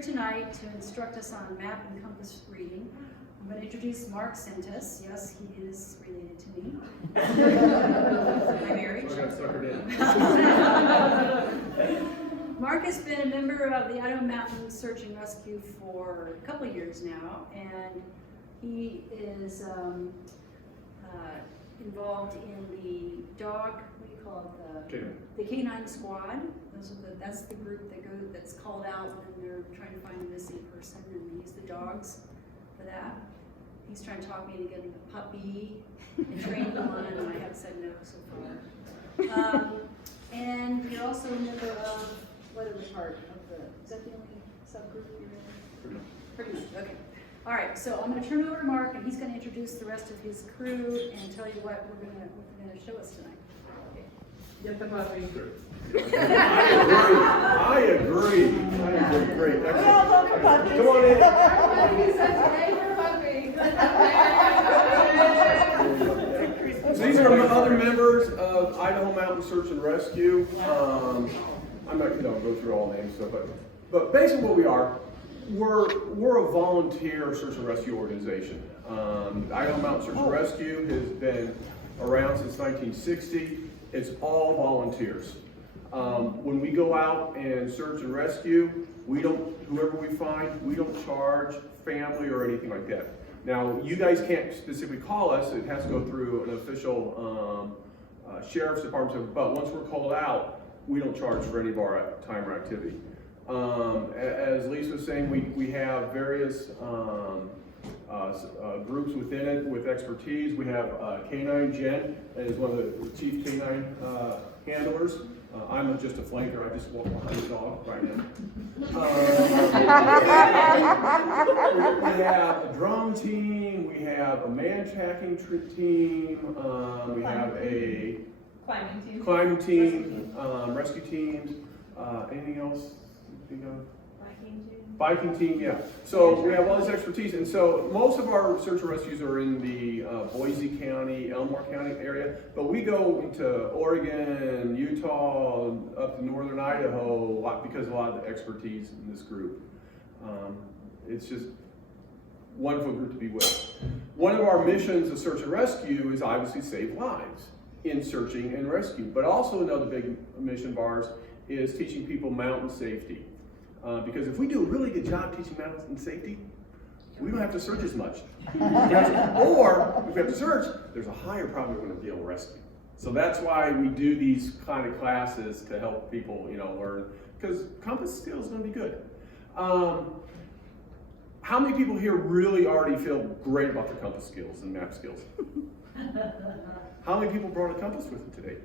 here tonight to instruct us on map and compass reading. I'm going to introduce Mark Szentes. Yes, he is related to me. My marriage. Mark has been a member of the Idaho Mountain Search and Rescue for a couple of years now, and he is involved in the dog, what do you call it, the Canine Squad. That's the group that's called out when they're trying to find a missing person, and they use the dogs for that. He's trying to talk me into getting a puppy and training him on it, and I have said no so far. And you're also a member of, what other part of the, is that the only subgroup you're in? Pretty much, okay. All right, so I'm going to turn it over to Mark, and he's going to introduce the rest of his crew and tell you what we're going to show us tonight. Okay. Get the puppy. I agree. Great. We all love the puppies. Come on in. So these are other members of Idaho Mountain Search and Rescue. I'm not going to go through all names, but basically what we are, we're a volunteer search and rescue organization. Idaho Mountain Search and Rescue has been around since 1960. It's all volunteers. When we go out and search and rescue, whoever we find, we don't charge family or anything like that. Now, you guys can't specifically call us. It has to go through an official sheriff's department, but once we're called out, we don't charge for any of our time or activity. As Lisa was saying, we have various groups within it with expertise. We have Canine Jen, that is one of the chief canine handlers. I'm just a flanker. I just walk behind the dog right now. We have a drone team. We have a man tracking team. We have a climbing team, rescue teams. Anything else? Biking team, yeah. So we have all this expertise, and so most of our search and rescues are in the Boise County, Elmore County area, but we go into Oregon, Utah, up to northern Idaho, because of a lot of the expertise in this group. It's just a wonderful group to be with. One of our missions of search and rescue is obviously save lives in searching and rescue, but also another big mission of ours is teaching people mountain safety. Because if we do a really good job teaching mountain safety, we don't have to search as much. Or if we have to search, there's a higher probability we're going to be able to rescue. So that's why we do these kind of classes to help people, learn. Because compass skills is going to be good. How many people here really already feel great about their compass skills and map skills? How many people brought a compass with them today?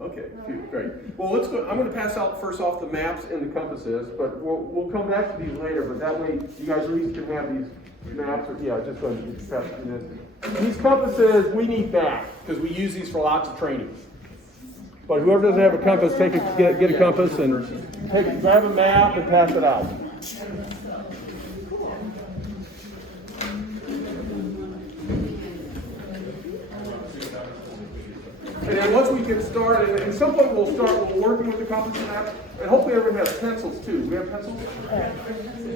Okay, great. Well, let's go. I'm going to pass out first off the maps and the compasses, but we'll come back to these later. But that way, you guys at least can have these maps. Just go ahead and these compasses we need back because we use these for lots of training. But whoever doesn't have a compass, get a compass and grab a map and pass it out. And then once we get started, and at some point we'll start working with the compass map, and hopefully everyone has pencils too. Do we have pencils?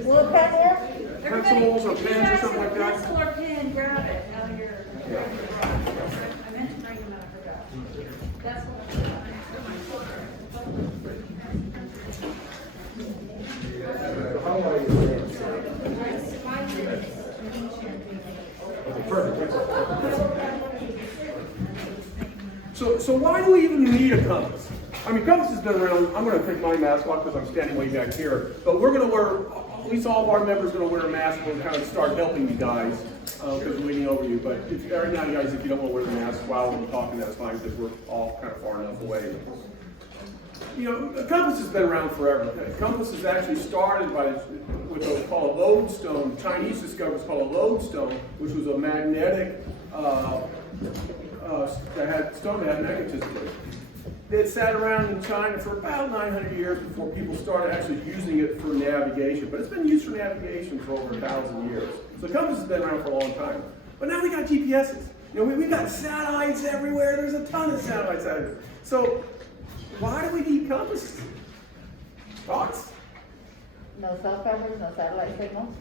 Little pen here? Pencils or pens or something like that? Pencil or pen, grab it. Now you're. I meant to bring them out, I forgot. That's what So why do we even need a compass? I mean, compass has been around. I'm going to take my mask off because I'm standing way back here. But we're going to wear, at least all of our members are going to wear a mask. We'll kind of start helping you guys because we're leaning over you. But right now, you guys, if you don't want to wear the mask while we're talking, that's fine because we're all kind of far enough away. The compass has been around forever. The compass is actually started with what's called a lodestone. The Chinese discovered what's called a lodestone, which was a magnetic stone that had magnetism. It sat around in China for about 900 years before people started actually using it for navigation. But it's been used for navigation for over 1,000 years. So the compass has been around for a long time. But now we got GPSs. We've got satellites everywhere. There's a ton of satellites out there. So why do we need compasses? Thoughts? No cell coverage, no satellite signal?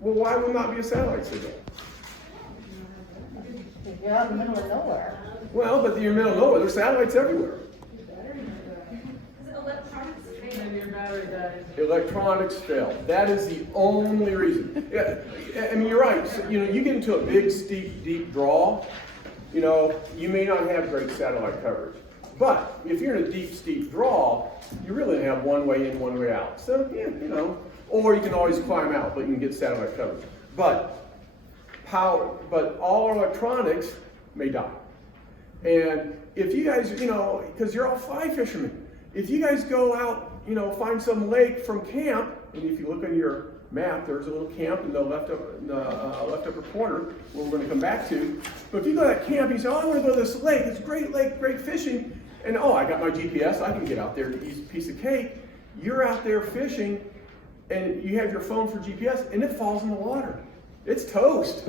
Well, why would not be a satellite signal? You're out in the middle of nowhere. Well, but you're in the middle of nowhere, there's satellites everywhere. Maybe your battery dies. Electronics fail. That is the only reason. Yeah, I mean, you're right. So, you get into a big, steep, deep draw, you may not have great satellite coverage. But if you're in a deep, steep draw, you really have one way in, one way out. So, yeah, or you can always climb out, but you can get satellite coverage. But all electronics may die. And if you guys, because you're all fly fishermen, if you guys go out, find some lake from camp, and if you look on your map, there's a little camp in the left upper corner where we're going to come back to. But if you go to that camp and you say, oh, I want to go to this lake, it's a great lake, great fishing, and oh, I got my GPS, I can get out there to eat a piece of cake. You're out there fishing, and you have your phone for GPS, and it falls in the water. It's toast.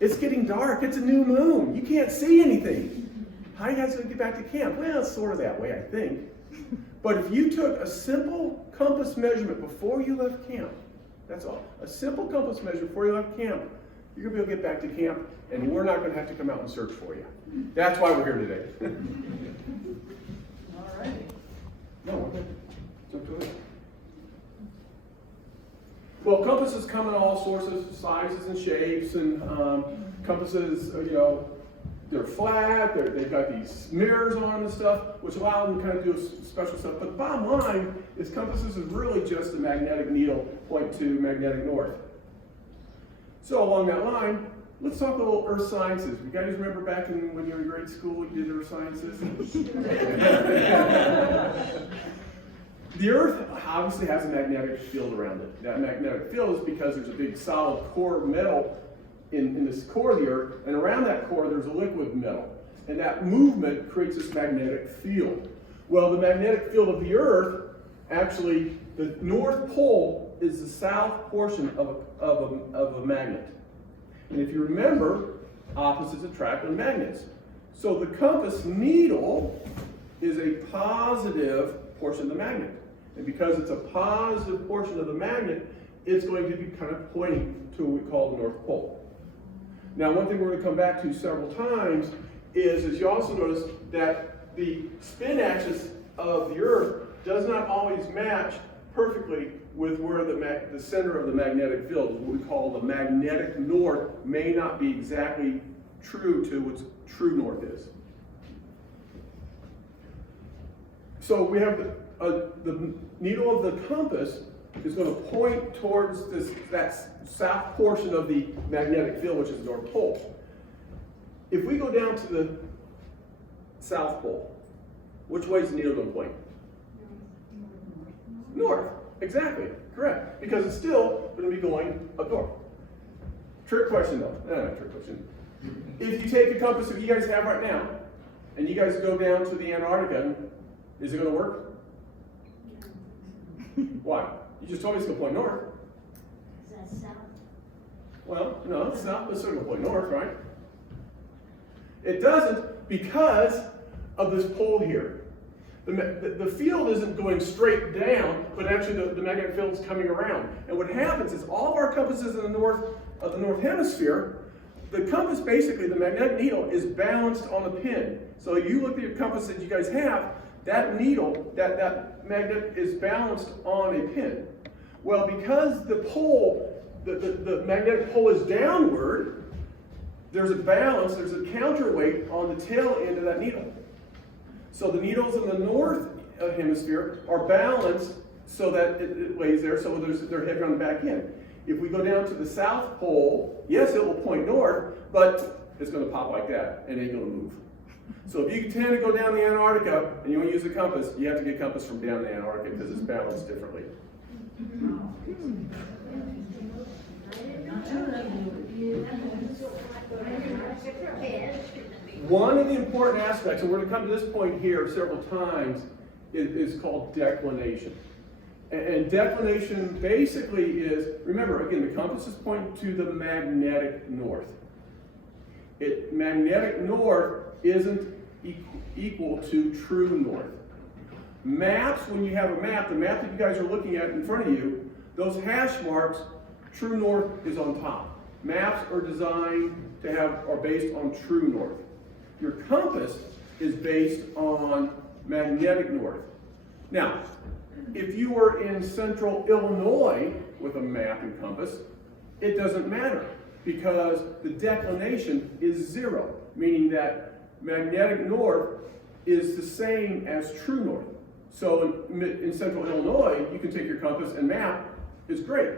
It's getting dark. It's a new moon. You can't see anything. How are you guys going to get back to camp? Well, it's sort of that way, I think. But if you took a simple compass measurement before you left camp, that's all. A simple compass measure before you left camp, you're going to be able to get back to camp, and we're not going to have to come out and search for you. That's why we're here today. All righty. No, we're good. Jump to it. Well, compasses come in all sorts of sizes and shapes, and compasses, they're flat, they've got these mirrors on them and stuff, which allow them to kind of do special stuff. But the bottom line is compasses is really just a magnetic needle pointing to magnetic north. So along that line, let's talk a little earth sciences. You guys remember back when you were in grade school, you did earth sciences? The Earth obviously has a magnetic field around it. That magnetic field is because there's a big solid core of metal in this core of the Earth, and around that core there's a liquid metal. And that movement creates this magnetic field. Well, the magnetic field of the Earth, actually, the North Pole is the south portion of a magnet. And if you remember, opposites attract on magnets. So the compass needle is a positive portion of the magnet. And because it's a positive portion of the magnet, it's going to be kind of pointing to what we call the North Pole. Now, one thing we're going to come back to several times is you also notice that the spin axis of the Earth does not always match perfectly with where the center of the magnetic field, what we call the magnetic north, may not be exactly true to what true north is. So we have the needle of the compass is going to point towards that south portion of the magnetic field, which is the North Pole. If we go down to the South Pole, which way is the needle going to point? North. Exactly. Correct. Because it's still going to be going up north. Trick question though. Not trick question. If you take a compass that you guys have right now, and you guys go down to the Antarctica, is it going to work? Why? You just told me it's going to point north. Is that south? Well, no, it's not. It's going to point north, right? It doesn't because of this pole here. The field isn't going straight down, but actually the magnetic field is coming around. And what happens is all of our compasses in the north hemisphere, the compass, basically, the magnetic needle is balanced on a pin. So you look at your compass that you guys have, that needle, that magnet is balanced on a pin. Well, because the pole, the magnetic pole is downward, there's a balance, there's a counterweight on the tail end of that needle. So the needles in the north hemisphere are balanced so that it lays there, so they're headed around the back end. If we go down to the south pole, yes, it will point north, but it's going to pop like that and it ain't going to move. So if you tend to go down the Antarctica and you want to use a compass, you have to get a compass from down the Antarctica because it's balanced differently. One of the important aspects, and we're going to come to this point here several times, is called declination. And declination basically is, remember, again, the compass is pointing to the magnetic north. Magnetic north isn't equal to true north. Maps, when you have a map, the map that you guys are looking at in front of you, Those hash marks, true north is on top. Maps are designed to are based on true north. Your compass is based on magnetic north. Now, if you were in central Illinois with a map and compass, it doesn't matter because the declination is 0, meaning that magnetic north is the same as true north. So in central Illinois, you can take your compass and map, it's great.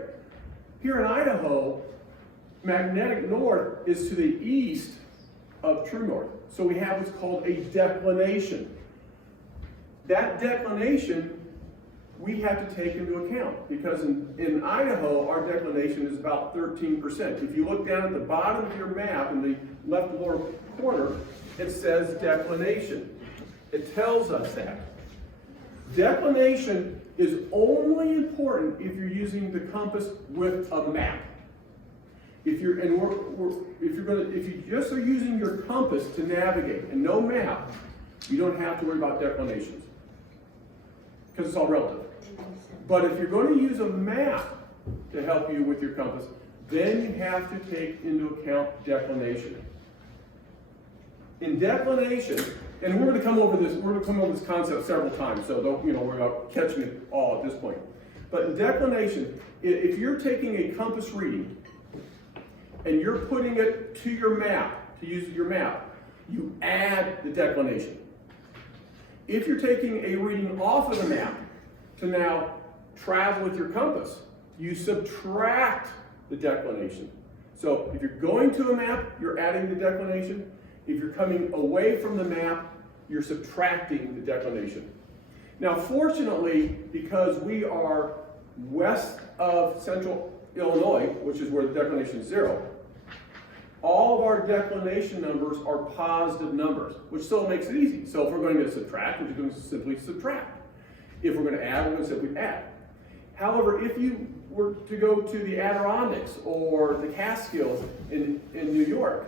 Here in Idaho, magnetic north is to the east of true north. So we have what's called a declination. That declination we have to take into account because in Idaho, our declination is about 13%. If you look down at the bottom of your map in the left lower corner, it says declination. It tells us that. Declination is only important if you're using the compass with a map. If you just are using your compass to navigate and no map, you don't have to worry about declinations because it's all relative. But if you're going to use a map to help you with your compass, then you have to take into account declination. In declination, and we're going to come over this concept several times, so don't worry about catching it all at this point. But in declination, if you're taking a compass reading and you're putting it to your map, to use your map, you add the declination. If you're taking a reading off of the map to now travel with your compass, you subtract the declination. So if you're going to a map, you're adding the declination. If you're coming away from the map, you're subtracting the declination. Now, fortunately, because we are west of central Illinois, which is where the declination is 0, all of our declination numbers are positive numbers, which still makes it easy. So if we're going to subtract, we're just going to simply subtract. If we're going to add, we're going to simply add. However, if you were to go to the Adirondacks or the Catskills in New York,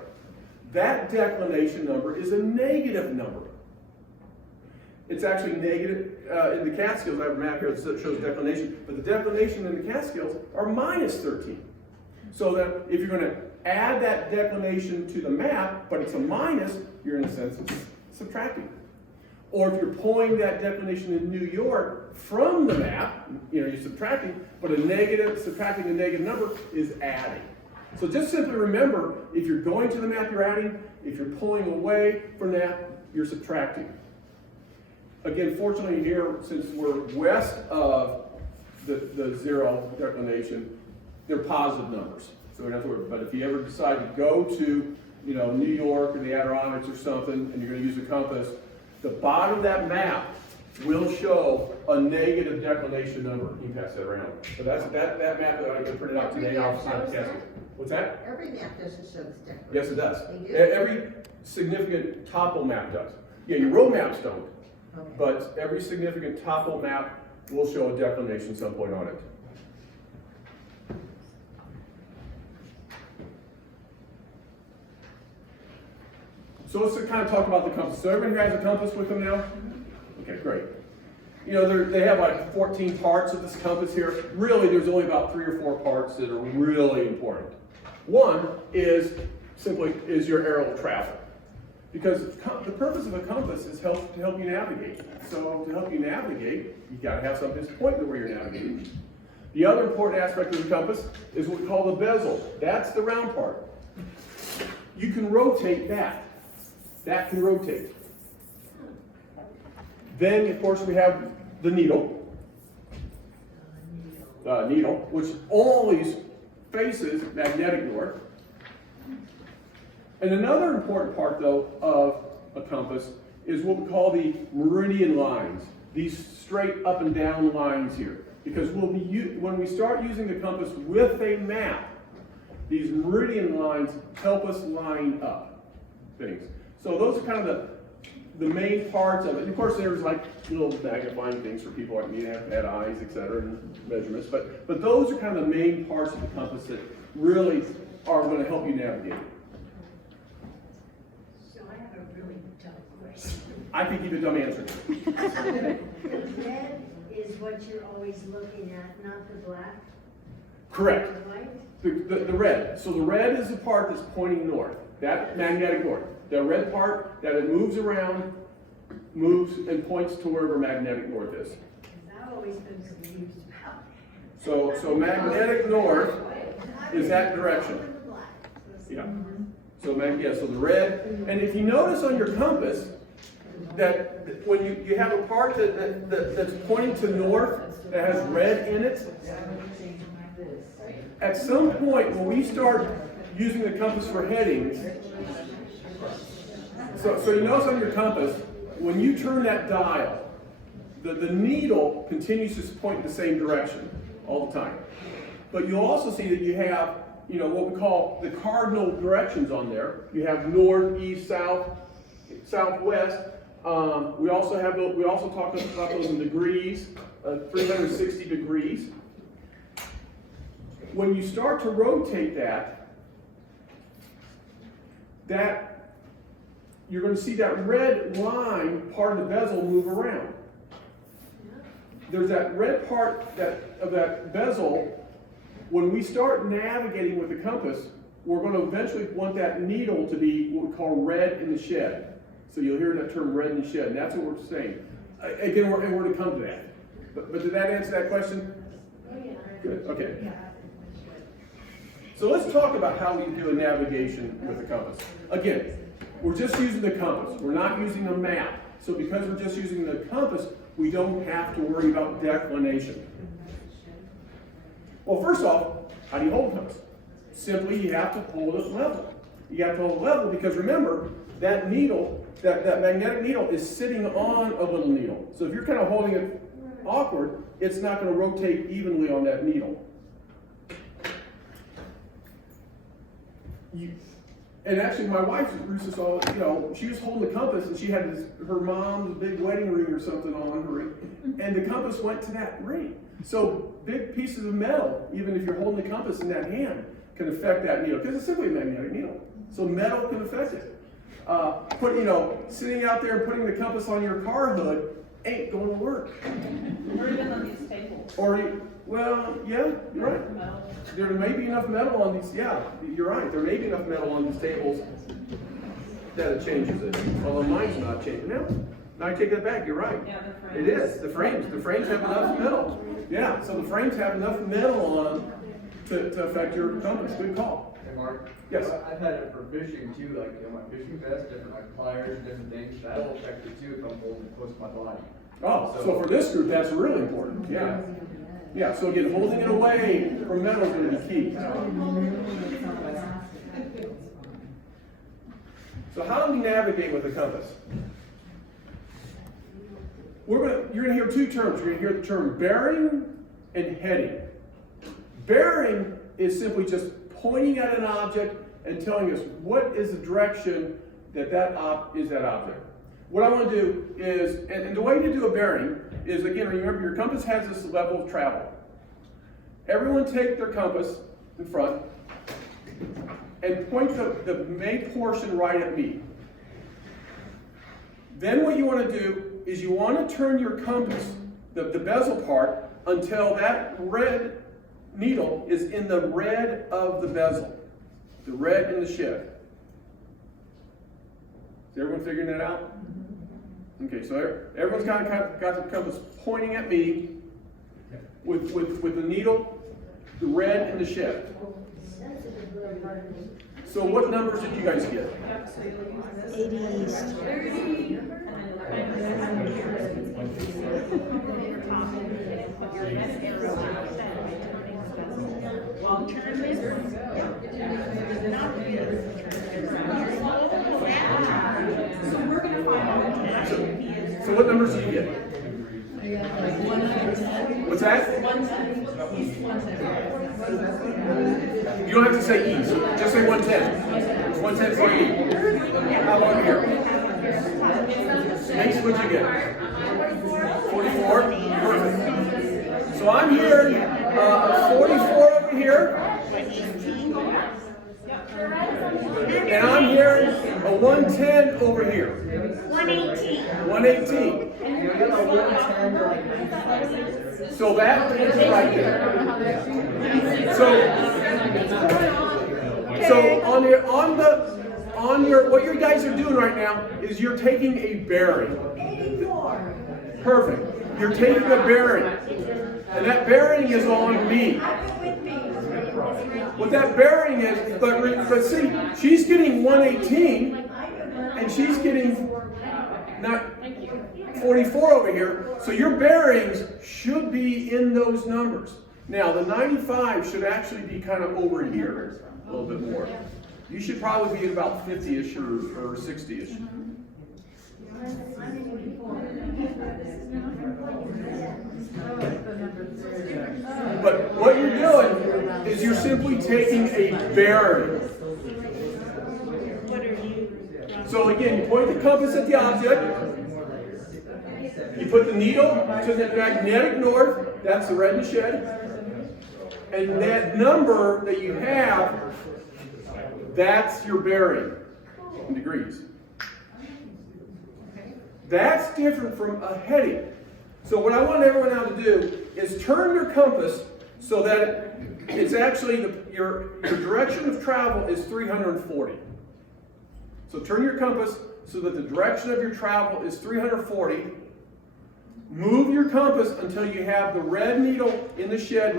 that declination number is a negative number. It's actually negative. In the Catskills, I have a map here that shows declination, but the declination in the Catskills are minus 13. So that if you're going to add that declination to the map, but it's a minus, you're in a sense subtracting. Or if you're pulling that declination in New York from the map, you're subtracting, but subtracting a negative number is adding. So just simply remember, if you're going to the map, you're adding. If you're pulling away from that, you're subtracting. Again, fortunately here, since we're west of the 0 declination, they're positive numbers. So we don't have to worry. But if you ever decide to go to New York or the Adirondacks or something, and you're going to use a compass, the bottom of that map will show a negative declination number. You can pass that around. So that's that map that I printed out today. What's that? Every map doesn't show this declination. Yes, it does. They do? Every significant topo map does. Yeah, your road maps don't. Okay. But every significant topo map will show a declination some point on it. So let's kind of talk about the compass. So everyone has a compass with them now? Okay, great. They have like 14 parts of this compass here. Really, there's only about 3 or 4 parts that are really important. One is your arrow of travel. Because the purpose of a compass is to help you navigate. So to help you navigate, you've got to have something that's pointing to where you're navigating. The other important aspect of the compass is what we call the bezel. That's the round part. You can rotate that. That can rotate. Then, of course, we have the needle. Which always faces magnetic north. And another important part, though, of a compass is what we call the meridian lines. These straight up and down lines here. Because when we start using the compass with a map, these meridian lines help us line up things. So those are kind of the main parts of it. And of course, there's like little magnifying things for people like me that have eyes, etc., and measurements. But those are kind of the main parts of the compass that really are going to help you navigate. So I have a really dumb question. I can give you a dumb answer. The red is what you're always looking at, not the black? Correct. The red. So the red is the part that's pointing north. That magnetic north. The red part that it moves around, moves and points to wherever magnetic north is. I've always been confused about. So magnetic north is that direction. Yeah. So so the red, and if you notice on your compass that when you have a part that's pointing to north that has red in it, at some point when we start using the compass for headings, so you notice on your compass, when you turn that dial, the needle continues to point in the same direction all the time. But you'll also see that you have, what we call the cardinal directions on there. You have north, east, south, southwest. We also talk about those in degrees, 360 degrees. When you start to rotate that you're going to see that red line part of the bezel move around. There's that red part of that bezel. When we start navigating with the compass, we're going to eventually want that needle to be what we call red in the shed. So you'll hear that term red in the shed, and that's what we're saying. Again, we're going to come to that. But did that answer that question? Oh, yeah. Good, okay. So let's talk about how we do a navigation with the compass. Again, we're just using the compass. We're not using a map. So because we're just using the compass, we don't have to worry about declination. Well, first off, how do you hold a compass? Simply, you have to hold it level. You have to hold it level because remember, that needle, that magnetic needle is sitting on a little needle. So if you're kind of holding it awkward, it's not going to rotate evenly on that needle. And actually, my wife used to saw, she was holding the compass and she had her mom's big wedding ring or something on her ring, and the compass went to that ring. So big pieces of metal, even if you're holding the compass in that hand, can affect that needle because it's simply a magnetic needle. So metal can affect it. Sitting out there and putting the compass on your car hood ain't going to work. Or even on these tables. Well, yeah, you're right. There may be enough metal on these, yeah, you're right. There may be enough metal on these tables that it changes it. Although mine's not changing. No, I take that back, you're right. Yeah, the frames. It is, the frames have enough metal. Yeah, so the frames have enough metal on them to affect your compass. Good call. Hey Mark? Yes. I've had it for fishing too, like my fishing vest, different like pliers, different things. That'll affect it too if I'm holding it close to my body. Oh, so for this group, that's really important. Yeah. Yeah, so again, holding it away from metal is going to be key. So how do we navigate with a compass? You're going to hear two terms. You're going to hear the term bearing and heading. Bearing is simply just pointing at an object and telling us what is the direction that is that object. What I want to do is, and the way to do a bearing is, again, remember your compass has this level of travel. Everyone take their compass in front and point the main portion right at me. Then what you want to do is you want to turn your compass, the bezel part, until that red needle is in the red of the bezel, the red in the shed. Is everyone figuring that out? Okay, so everyone's got the compass pointing at me with the needle, the red in the shed. So what numbers did you guys get? 80 east. So what numbers did you get? What's that? You don't have to say east. Just say 110. 110 for you. How about over here? Mace, what'd you get? 44? Perfect. So I'm here, 44 over here. And I'm here, a 110 over here. 118. 118. So that is right there. So on your what you guys are doing right now is you're taking a bearing. 84. Perfect. You're taking a bearing. And that bearing is on me. What that bearing is, but see, she's getting 118 and she's getting not 44 over here. So your bearings should be in those numbers. Now the 95 should actually be kind of over here a little bit more. You should probably be at about 50-ish or 60-ish. But what you're doing is you're simply taking a bearing. So again, you point the compass at the object. You put the needle to the magnetic north. That's the red in the shed. And that number that you have, that's your bearing in degrees. That's different from a heading. So what I want everyone now to do is turn your compass so that it's actually your direction of travel is 340. So turn your compass so that the direction of your travel is 340. Move your compass until you have the red needle in the shed,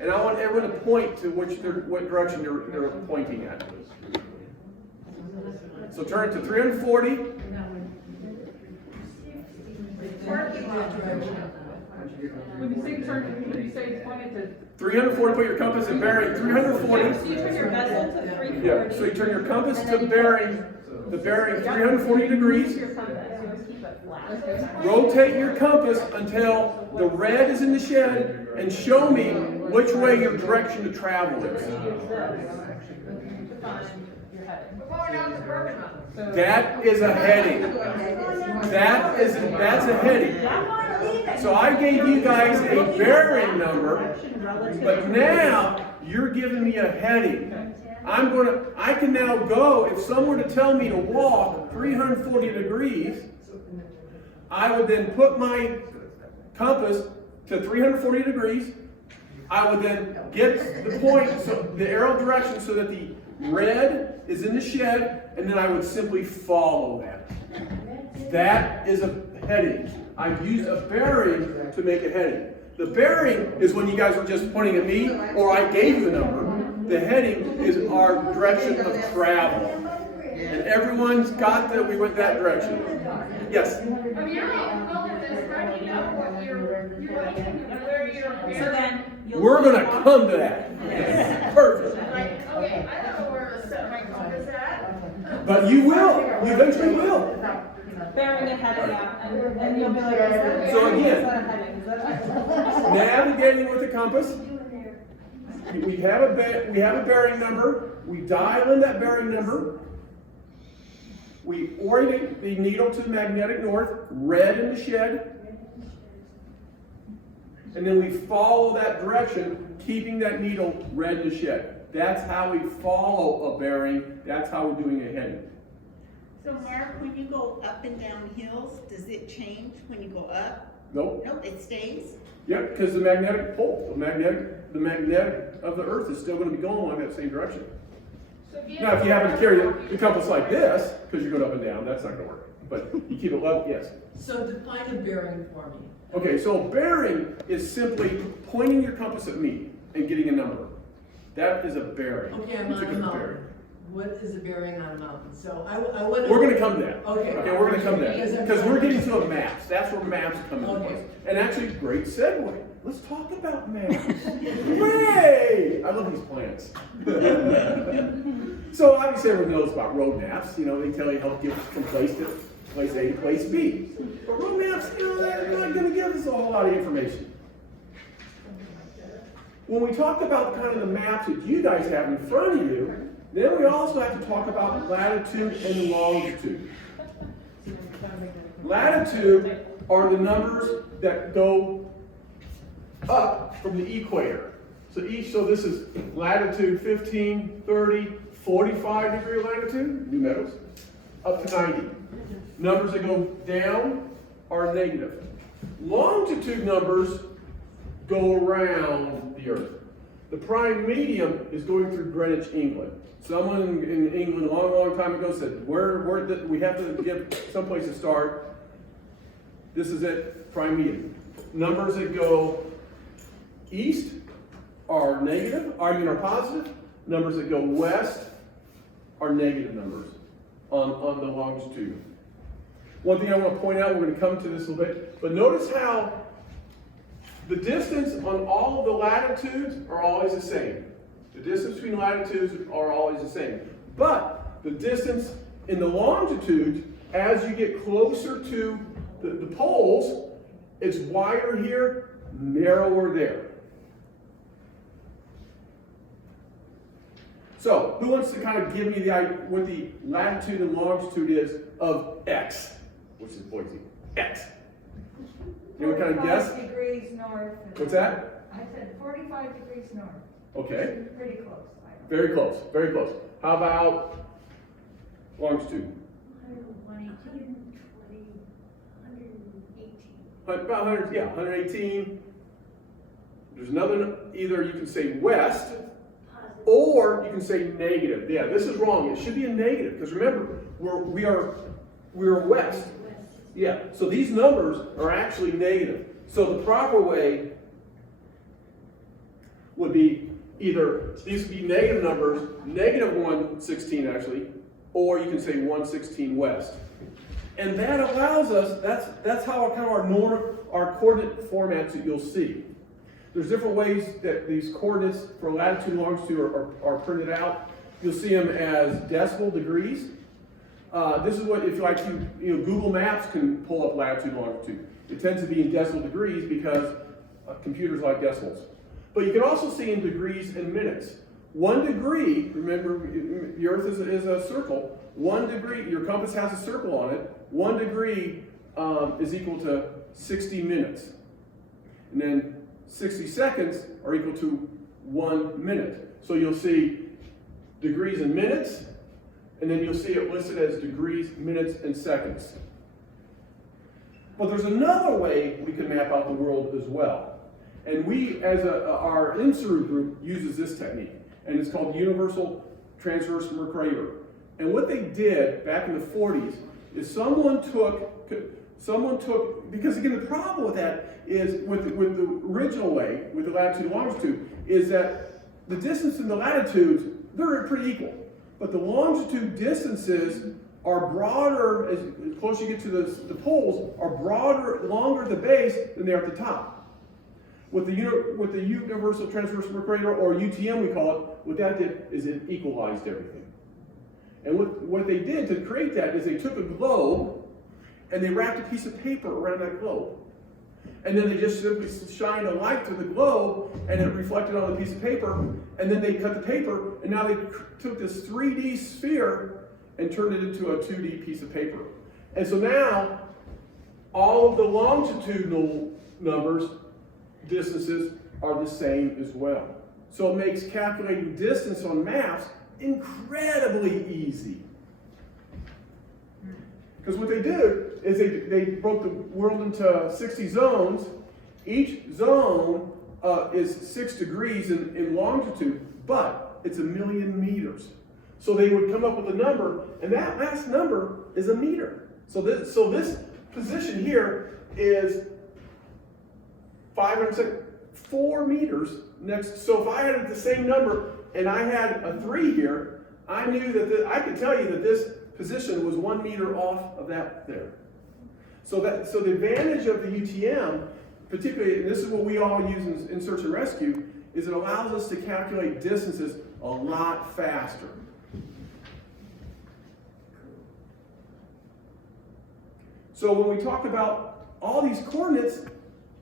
and I want everyone to point to what direction they're pointing at. So turn it to 340. When you say turn, when you say point it to. 340, put your compass and bearing 340. So you turn your bezel to 340. Yeah, so you turn your compass to bearing 340 degrees. Your compass, you always keep it flat. Rotate your compass until the red is in the shed and show me which way your direction to travel is. That is a heading. That's a heading. So I gave you guys a bearing number, but now you're giving me a heading. I can now go, if someone were to tell me to walk 340 degrees, I would then put my compass to 340 degrees. I would then get the point, so the arrow direction, so that the red is in the shed, and then I would simply follow that. That is a heading. I've used a bearing to make a heading. The bearing is when you guys were just pointing at me, or I gave you a number. The heading is our direction of travel. And everyone's got that we went that direction. Yes? When you're on this, how do you know what you're where you're. So then you'll. We're going to come to that. Perfect. Like, okay, I don't know where to set my compass at. But you will. You eventually will. Bearing ahead of that, and you'll be like, So again, is that a heading? Is that a heading? navigating with the compass. We have a bearing number. We dial in that bearing number. We orient the needle to the magnetic north, red in the shed. And then we follow that direction, keeping that needle red in the shed. That's how we follow a bearing. That's how we're doing a heading. So Mark, when you go up and down hills, does it change when you go up? Nope. Nope, it stays? Yep, because the magnetic pole, the magnetic of the earth is still going to be going along that same direction. So Now, if you happen to carry the compass like this, because you're going up and down, that's not going to work. But you keep it level, yes. So define a bearing for me. Okay, so a bearing is simply pointing your compass at me and getting a number. That is a bearing. Okay, I'm It's a on a good mountain. bearing. What is a bearing on a mountain? So I want We're going to come to that. Okay. Okay, we're going to come to that. Because we're getting to a maps. That's where maps come into place. And actually, great segue. Let's talk about maps. Hooray! I love these plans. So obviously everyone knows about road maps. You know, they tell you how to get from place A to place B. But road maps, you know, they're not going to give us a whole lot of information. When we talk about kind of the maps that you guys have in front of you, then we also have to talk about latitude and longitude. Latitude are the numbers that go up from the equator. So this is latitude 15, 30, 45 degree latitude, New Meadows, up to 90. Numbers that go down are negative. Longitude numbers go around the earth. The prime medium is going through Greenwich, England. Someone in England a long, long time ago said, we have to give someplace to start. This is it, prime medium. Numbers that go east are negative, are positive. Numbers that go west are negative numbers on the longitude. One thing I want to point out, we're going to come to this a little bit, but notice how the distance on all of the latitudes are always the same. The distance between latitudes are always the same. But the distance in the longitudes, as you get closer to the poles, it's wider here, narrower there. So, who wants to kind of give me what the latitude and longitude is of X, which is Boise? X. Anyone kind of guess? 45 degrees north. What's that? I said 45 degrees north. Okay. Pretty close. Very close, very close. How about longitude? 118, 118. About 100, yeah, 118. There's another, either you can say west, or you can say negative. Yeah, this is wrong. It should be a negative, because remember, we are west. Yeah, so these numbers are actually negative. So the proper way would be either, these would be negative numbers, negative 116 actually, or you can say 116 west. And that allows us, that's how kind of our coordinate formats that you'll see. There's different ways that these coordinates for latitude and longitude are printed out. You'll see them as decimal degrees. This is what, if you like, Google Maps can pull up latitude and longitude. It tends to be in decimal degrees because computers like decimals. But you can also see in degrees and minutes. 1 degree, remember, the Earth is a circle. 1 degree, your compass has a circle on it. 1 degree is equal to 60 minutes. And then 60 seconds are equal to 1 minute. So you'll see degrees and minutes, and then you'll see it listed as degrees, minutes, and seconds. But there's another way we can map out the world as well. And we, as our IMSARU group, uses this technique. And it's called Universal Transverse Mercator. And what they did back in the 40s is someone took, because again, the problem with that is, with the original way, with the latitude and longitude, is that the distance in the latitudes, they're pretty equal. But the longitude distances are broader, as close you get to the poles, are broader, longer at the base than they are at the top. With the Universal Transverse Mercator, or UTM we call it, what that did is it equalized everything. And what they did to create that is they took a globe and they wrapped a piece of paper around that globe. And then they just simply shined a light through the globe and it reflected on the piece of paper. And then they cut the paper, and now they took this 3D sphere and turned it into a 2D piece of paper. And so now all of the longitudinal numbers, distances, are the same as well. So it makes calculating distance on maps incredibly easy. Because what they did is they broke the world into 60 zones. Each zone is 6 degrees in longitude, but it's 1,000,000 meters. So they would come up with a number, and that last number is a meter. So this position here is 4 meters next. So if I had the same number and I had a 3 here, I knew that I could tell you that this position was 1 meter off of that there. So the advantage of the UTM, particularly, and this is what we all use in search and rescue, is it allows us to calculate distances a lot faster. So when we talk about all these coordinates,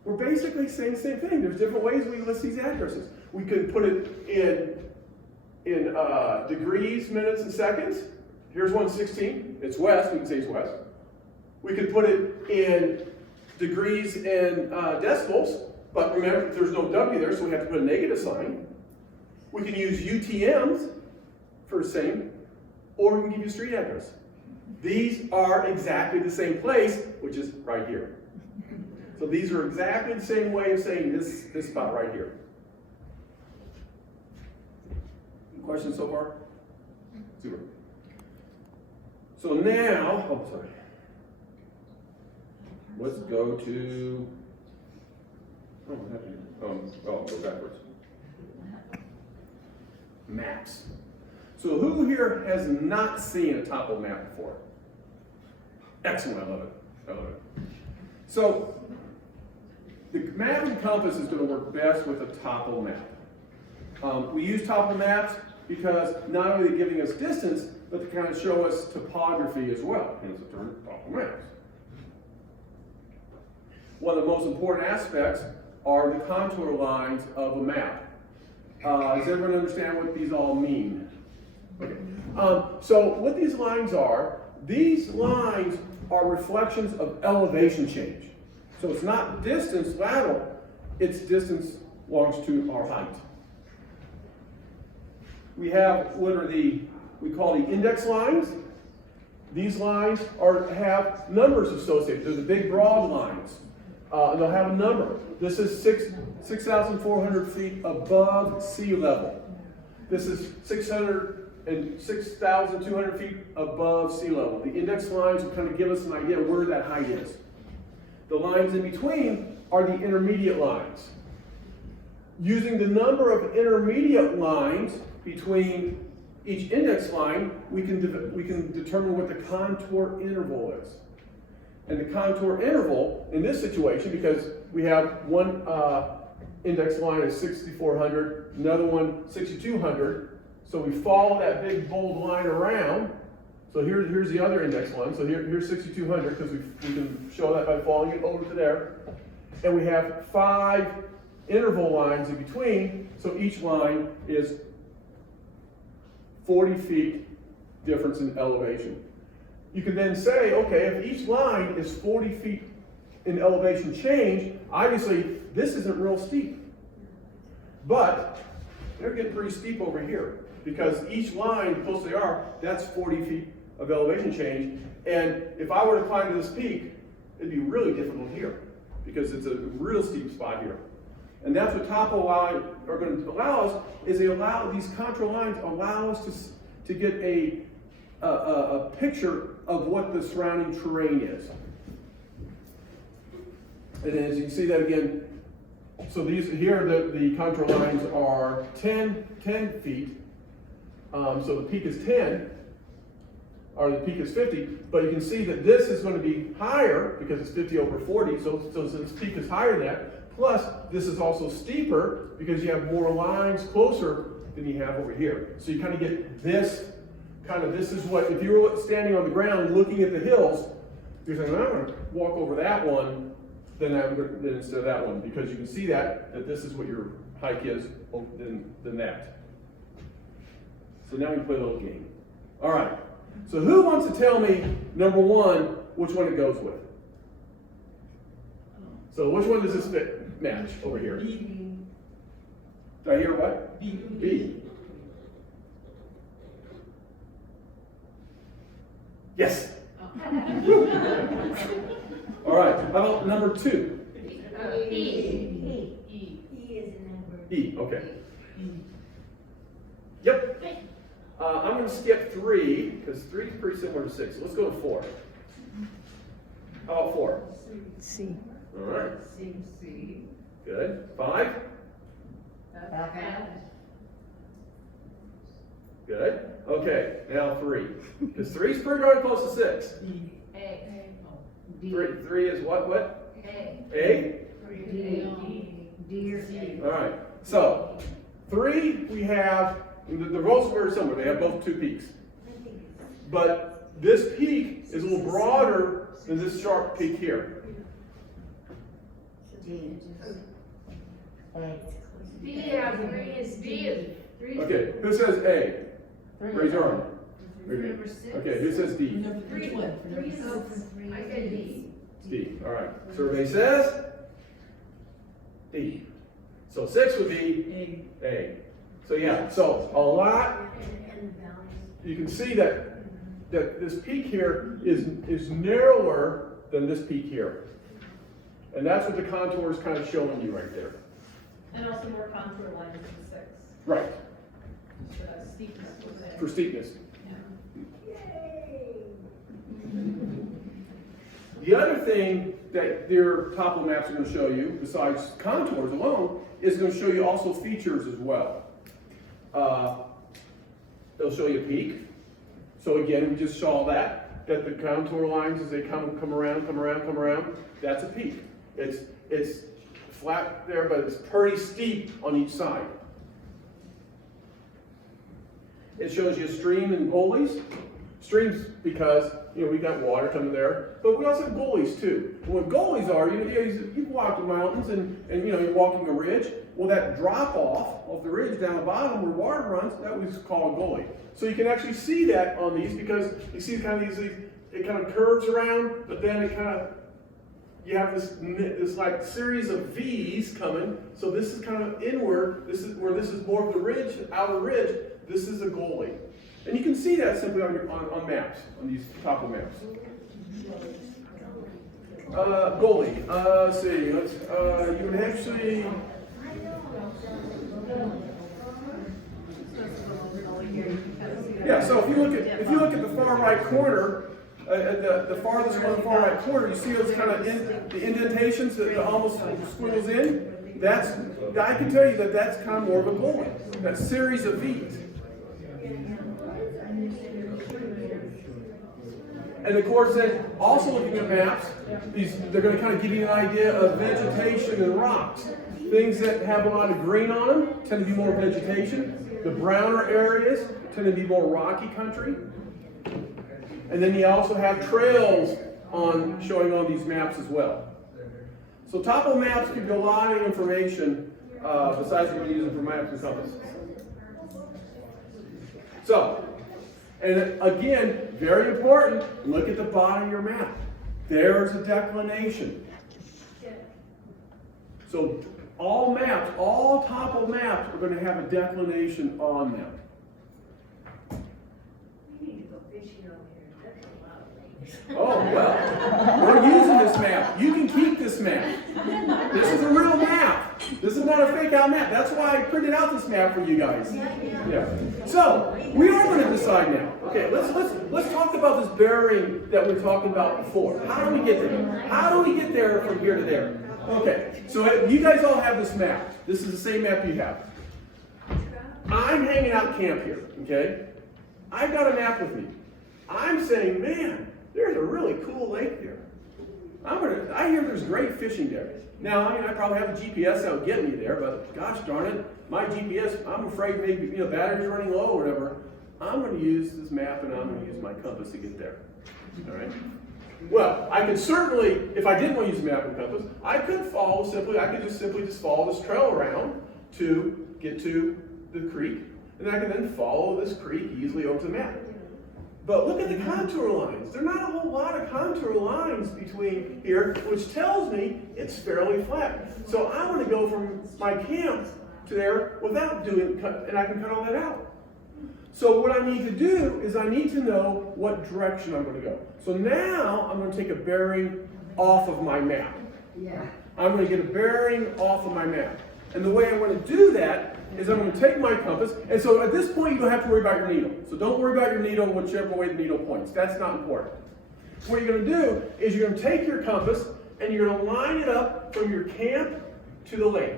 we're basically saying the same thing. There's different ways we list these addresses. We could put it in degrees, minutes, and seconds. Here's 116. It's west. We can say it's west. We could put it in degrees and decimals, but remember, there's no W there, so we have to put a negative sign. We can use UTMs for the same, or we can give you a street address. These are exactly the same place, which is right here. So these are exactly the same way of saying this spot right here. questions so far? Super. So now, oh, sorry. Let's go to, oh, what happened? Go backwards. Maps. So who here has not seen a topo map before? Excellent, I love it. I love it. So the map and compass is going to work best with a topo map. We use topo maps because not only are they giving us distance, but they kind of show us topography as well. Hence the term topo maps. One of the most important aspects are the contour lines of a map. Does everyone understand what these all mean? Okay. So what these lines are reflections of elevation change. So it's not distance lateral, it's distance longitude or height. We have what are we call the index lines. These lines have numbers associated. They're the big broad lines. And they'll have a number. This is 6,400 feet above sea level. This is 6,200 feet above sea level. The index lines will kind of give us an idea of where that height is. The lines in between are the intermediate lines. Using the number of intermediate lines between each index line, we can determine what the contour interval is. And the contour interval in this situation, because we have one index line is 6,400, another one 6,200, so we follow that big bold line around. So here's the other index line. So here's 6,200 because we can show that by following it over to there. And we have 5 interval lines in between. So each line is 40 feet difference in elevation. You can then say, okay, if each line is 40 feet in elevation change, obviously this isn't real steep. But they're getting pretty steep over here because each line, the closer they are, that's 40 feet of elevation change. And if I were to climb to this peak, it'd be really difficult here because it's a real steep spot here. And that's what topo lines are going to allow us, is these contour lines allow us to get a picture of what the surrounding terrain is. And then as you can see that again, so these here, the contour lines are 10 feet. So the peak is 10, or the peak is 50, but you can see that this is going to be higher because it's 50 over 40, so this peak is higher than that. Plus, this is also steeper because you have more lines closer than you have over here. So you kind of get this, this is what, if you were standing on the ground looking at the hills, you're saying, I'm going to walk over that one than instead of that one, because you can see that this is what your hike is than that. So now we can play a little game. All right. So who wants to tell me, number one, which one it goes with? So which one does this fit match over here? B. Did I hear what? B. B. Yes. All right. How about number 2? E. E. Okay. Yep. I'm going to skip 3 because 3 is pretty similar to 6. So let's go to 4. How about 4? C. All right. C. Good. 5. Good. Okay. Now 3. Because 3 is pretty darn close to 6. A. 3 is what? What? A. A? D or C. All right. So 3 we have. They're both very similar. They have both 2 peaks. But this peak is a little broader than this sharp peak here. B. 3 is B. Okay, who says A? Raise your arm. Number 6. Okay, who says D? Which one? I said D. D. All right. Survey says D. So 6 would be A. So yeah, so a lot, you can see that this peak here is narrower than this peak here. And that's what the contour is kind of showing you right there. And also more contour lines than 6. Right. Steeper. for steepness. The other thing that their topo maps are going to show you, besides contours alone, is going to show you also features as well. They'll show you a peak. So again, we just saw that the contour lines as they come around, that's a peak. It's flat there, but it's pretty steep on each side. It shows you a stream and gullies. Streams because, we got water coming there, but we also have gullies too. And what gullies are, you walk the mountains and you're walking a ridge. Well, that drop off the ridge down the bottom where water runs, that was called a gully. So you can actually see that on these because you see kind of it kind of curves around, but then you have this like series of V's coming. So this is kind of inward. This is more of the ridge, outer ridge. This is a gully. And you can see that simply on maps, on these topo maps. Gully. Let's see. You would actually. Yeah. So if you look at the far right corner, the farthest one, the far right corner, you see those kind of the indentations that almost squiggles in. I can tell you that's kind of more of a gully. That series of V's. And of course, then also looking at maps, they're going to kind of give you an idea of vegetation and rocks. Things that have a lot of green on them tend to be more vegetation. The browner areas tend to be more rocky country. And then you also have trails showing on these maps as well. So topo maps give you a lot of information besides what you're using for maps and compasses. So. And again, very important, look at the bottom of your map. There's a declination. So all topo maps are going to have a declination on them. Oh, well, we're using this map. You can keep this map. This is a real map. This is not a fake out map. That's why I printed out this map for you guys. Yeah. So, we are going to decide now. Okay, let's talk about this bearing that we were talking about before. How do we get there? How do we get there from here to there? Okay, so you guys all have this map. This is the same map you have. I'm hanging out camp here, okay? I've got a map with me. I'm saying, man, there's a really cool lake there. I hear there's great fishing there. Now, I probably have a GPS out getting me there, but gosh darn it, my GPS, I'm afraid maybe battery's running low or whatever. I'm going to use this map and I'm going to use my compass to get there. All right? Well, I could certainly, if I didn't want to use a map and compass, I could just simply follow this trail around to get to the creek, and I can then follow this creek easily over to the map. But look at the contour lines. There are not a whole lot of contour lines between here, which tells me it's fairly flat. So I want to go from my camp to there without and I can cut all that out. So what I need to do is I need to know what direction I'm going to go. So now I'm going to take a bearing off of my map. I'm going to get a bearing off of my map. And the way I want to do that is I'm going to take my compass, and so at this point you don't have to worry about your needle. So don't worry about your needle whichever way the needle points. That's not important. What you're going to do is you're going to take your compass and you're going to line it up from your camp to the lake.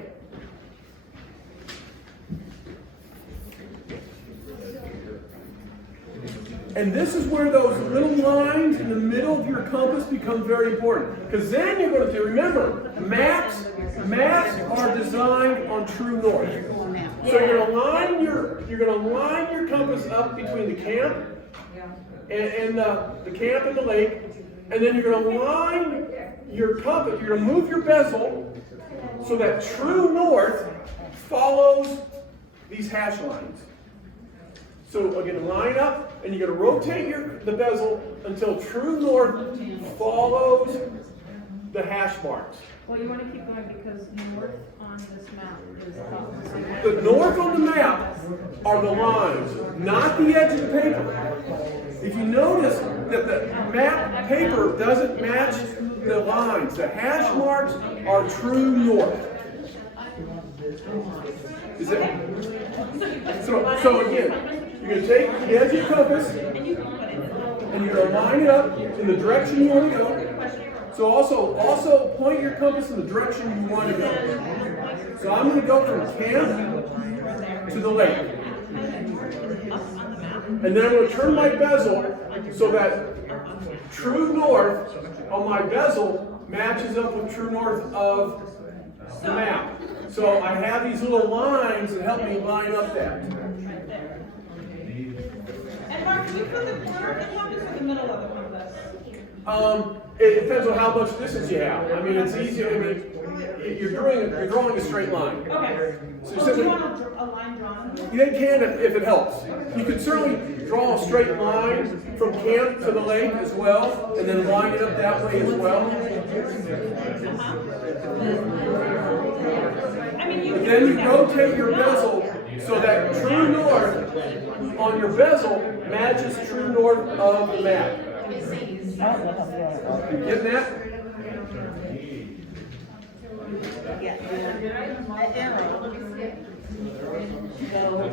And this is where those little lines in the middle of your compass become very important. Because then you're going to remember, maps are designed on true north. So you're going to line your compass up between the camp and the camp and the lake, and then you're going to line your compass. You're going to move your bezel so that true north follows these hash lines. So again, line up, and you're going to rotate the bezel until true north follows the hash marks. Well, you want to keep going because north on this map is The north on the map are the lines, not the edge of the paper. If you notice that the map paper doesn't match the lines, the hash marks are true north. Is it? So again, You're going to take the edge of your compass and you're going to line it up in the direction you want to go. So also point your compass in the direction you want to go. So I'm going to go from camp to the lake. And then I'm going to turn my bezel so that true north on my bezel matches up with true north of the map. So I have these little lines that help me line up that. And Mark, do we put the corner of the compass or the middle of the compass? It depends on how much distance you have. I mean, it's easy. I mean, you're drawing a straight line. Okay. So So do you want a line drawn? you can if it helps. You can certainly draw a straight line from camp to the lake as well, and then line it up that way as well. I mean, you But can then do you that. rotate your bezel so that true north on your bezel matches true north of the map. You getting that?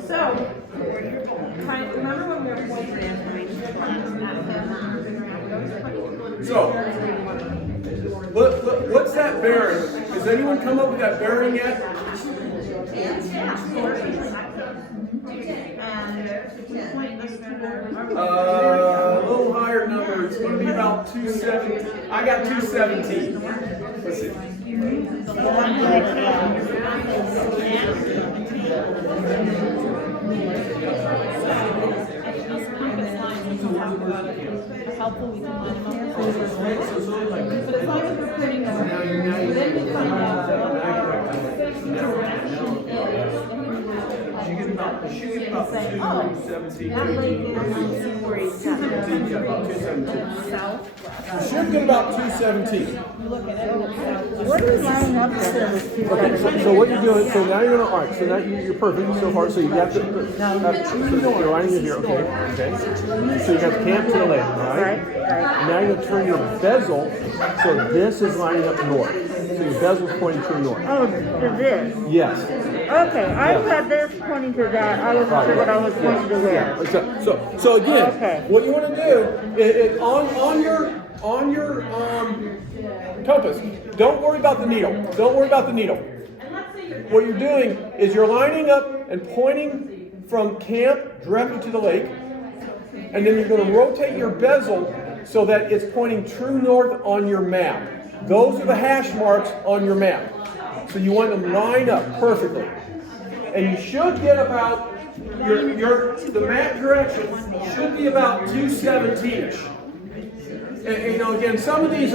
So, remember when we were pointing at So, what's that bearing? Has anyone come up with that bearing yet? A little higher number. It's going to be about 217. I got 217. Let's see. helpful, we can line them up. But as long as we're putting them, then we find out what the direction is. She gets about 217. That lake is where it's at. South. Should get about 217. What are we lining up so Okay, so what you're doing, so now you're gonna, all right, so now you're perfect so far, so you got the, you're lining it here, okay. So you got the camp to the lake, all right? Now you're gonna turn your bezel, so this is lining up north. So your bezel's pointing true north. Oh, to this. Yes. Okay, I had this pointing to that. I wasn't sure what I was pointing to where. So again, Okay. what you want to do is on your compass, don't worry about the needle. Don't worry about the needle. What you're doing is you're lining up and pointing from camp directly to the lake, and then you're going to rotate your bezel so that it's pointing true north on your map. Those are the hash marks on your map. So you want them lined up perfectly. And you should get about the map direction should be about 217-ish. And you know, again, some of these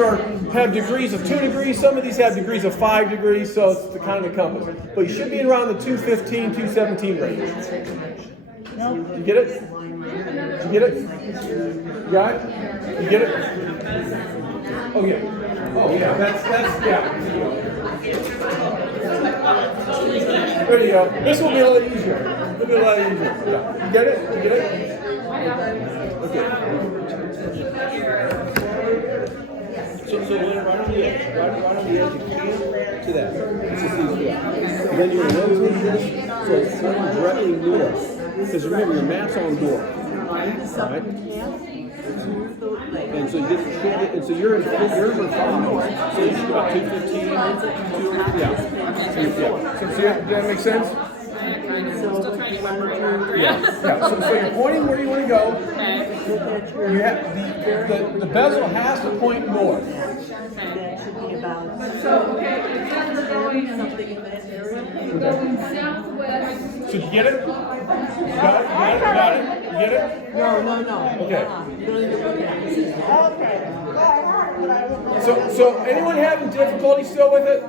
have degrees of 2 degrees, some of these have degrees of 5 degrees, so it's the kind of compass. But you should be around the 215, 217 range. You get it? You get it? You got it? You get it? Oh yeah. Oh yeah. That's yeah. There you go. This will be a little easier. It'll be a lot easier. Yeah. You get it? You get it? Okay. So right on the edge, right on the edge, you can to that. It's just easier. Then you're going to rotate this so it's pointing directly north. Because remember, your map's on north. Right? And so you're in 5. So you should go about 215. Yeah. So does that make sense? Still trying to remember. Yeah. So you're pointing where you want to go. You have the bezel has to point north. So, okay, instead of going something in that area, going southwest. So you get it? You got it? You get it? No. Okay. So anyone having difficulty still with it?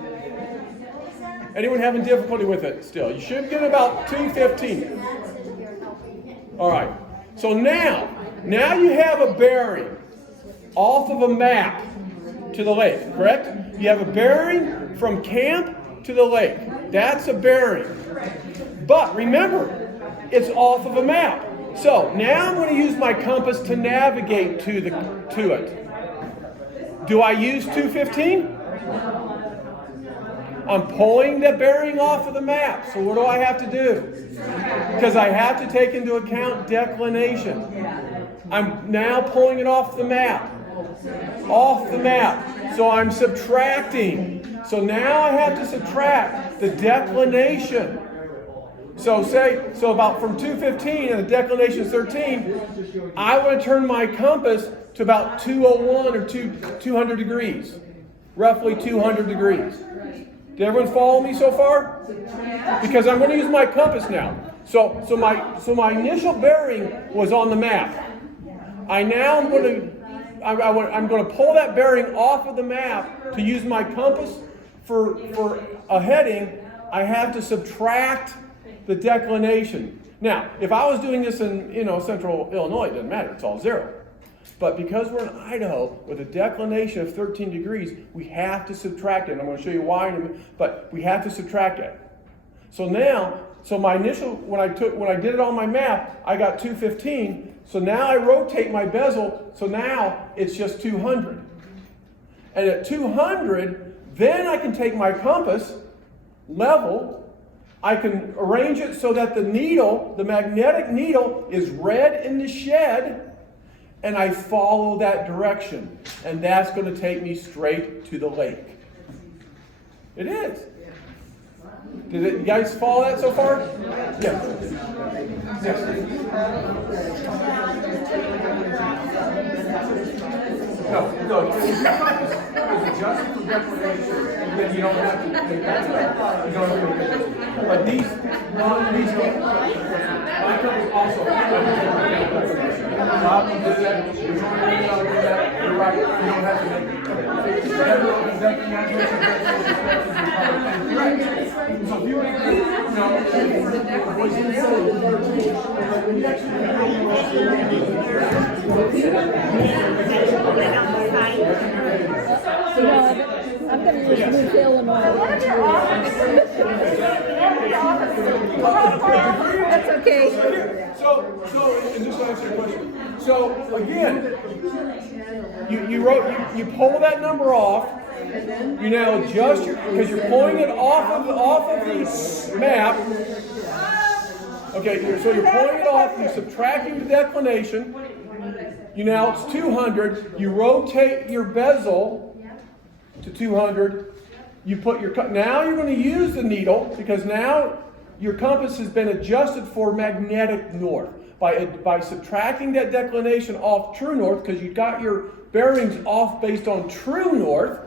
Anyone having difficulty with it still? You should get about 215. All right. So now you have a bearing off of a map to the lake, correct? You have a bearing from camp to the lake. That's a bearing. But remember, it's off of a map. So now I'm going to use my compass to navigate to it. Do I use 215? I'm pulling the bearing off of the map. So what do I have to do? Because I have to take into account declination. I'm now pulling it off the map. Off the map. So I'm subtracting. So now I have to subtract the declination. So about from 215 and the declination is 13, I want to turn my compass to about 201 or 200 degrees. Roughly 200 degrees. Did everyone follow me so far? Because I'm going to use my compass now. So my initial bearing was on the map. I'm going to pull that bearing off of the map to use my compass for a heading. I have to subtract the declination. Now, if I was doing this in central Illinois, it doesn't matter. It's all 0. But because we're in Idaho with a declination of 13 degrees, we have to subtract it. And I'm going to show you why in a minute, but we have to subtract it. So now, my initial, when I did it on my map, I got 215. So now I rotate my bezel, so now it's just 200. And at 200, then I can take my compass, level, I can arrange it so that the needle, the magnetic needle, is red in the shed, and I follow that direction. And that's going to take me straight to the lake. It is. Did you guys follow that so far? Yes. Yes. No. It's adjusted for declination, then you don't have to take that. You don't have to make it. But these don't. My company also. Bob, you did that. You're right. You don't have to make it. Right. So if you I'm going to use New Illinois. That's okay. So, and just to answer your question. So again, you pull that number off. You now adjust because you're pulling it off of the map. Okay, so you're pulling it off. You're subtracting the declination. Now it's 200. You rotate your bezel to 200. You put now you're going to use the needle because now your compass has been adjusted for magnetic north by subtracting that declination off true north because you got your bearings off based on true north.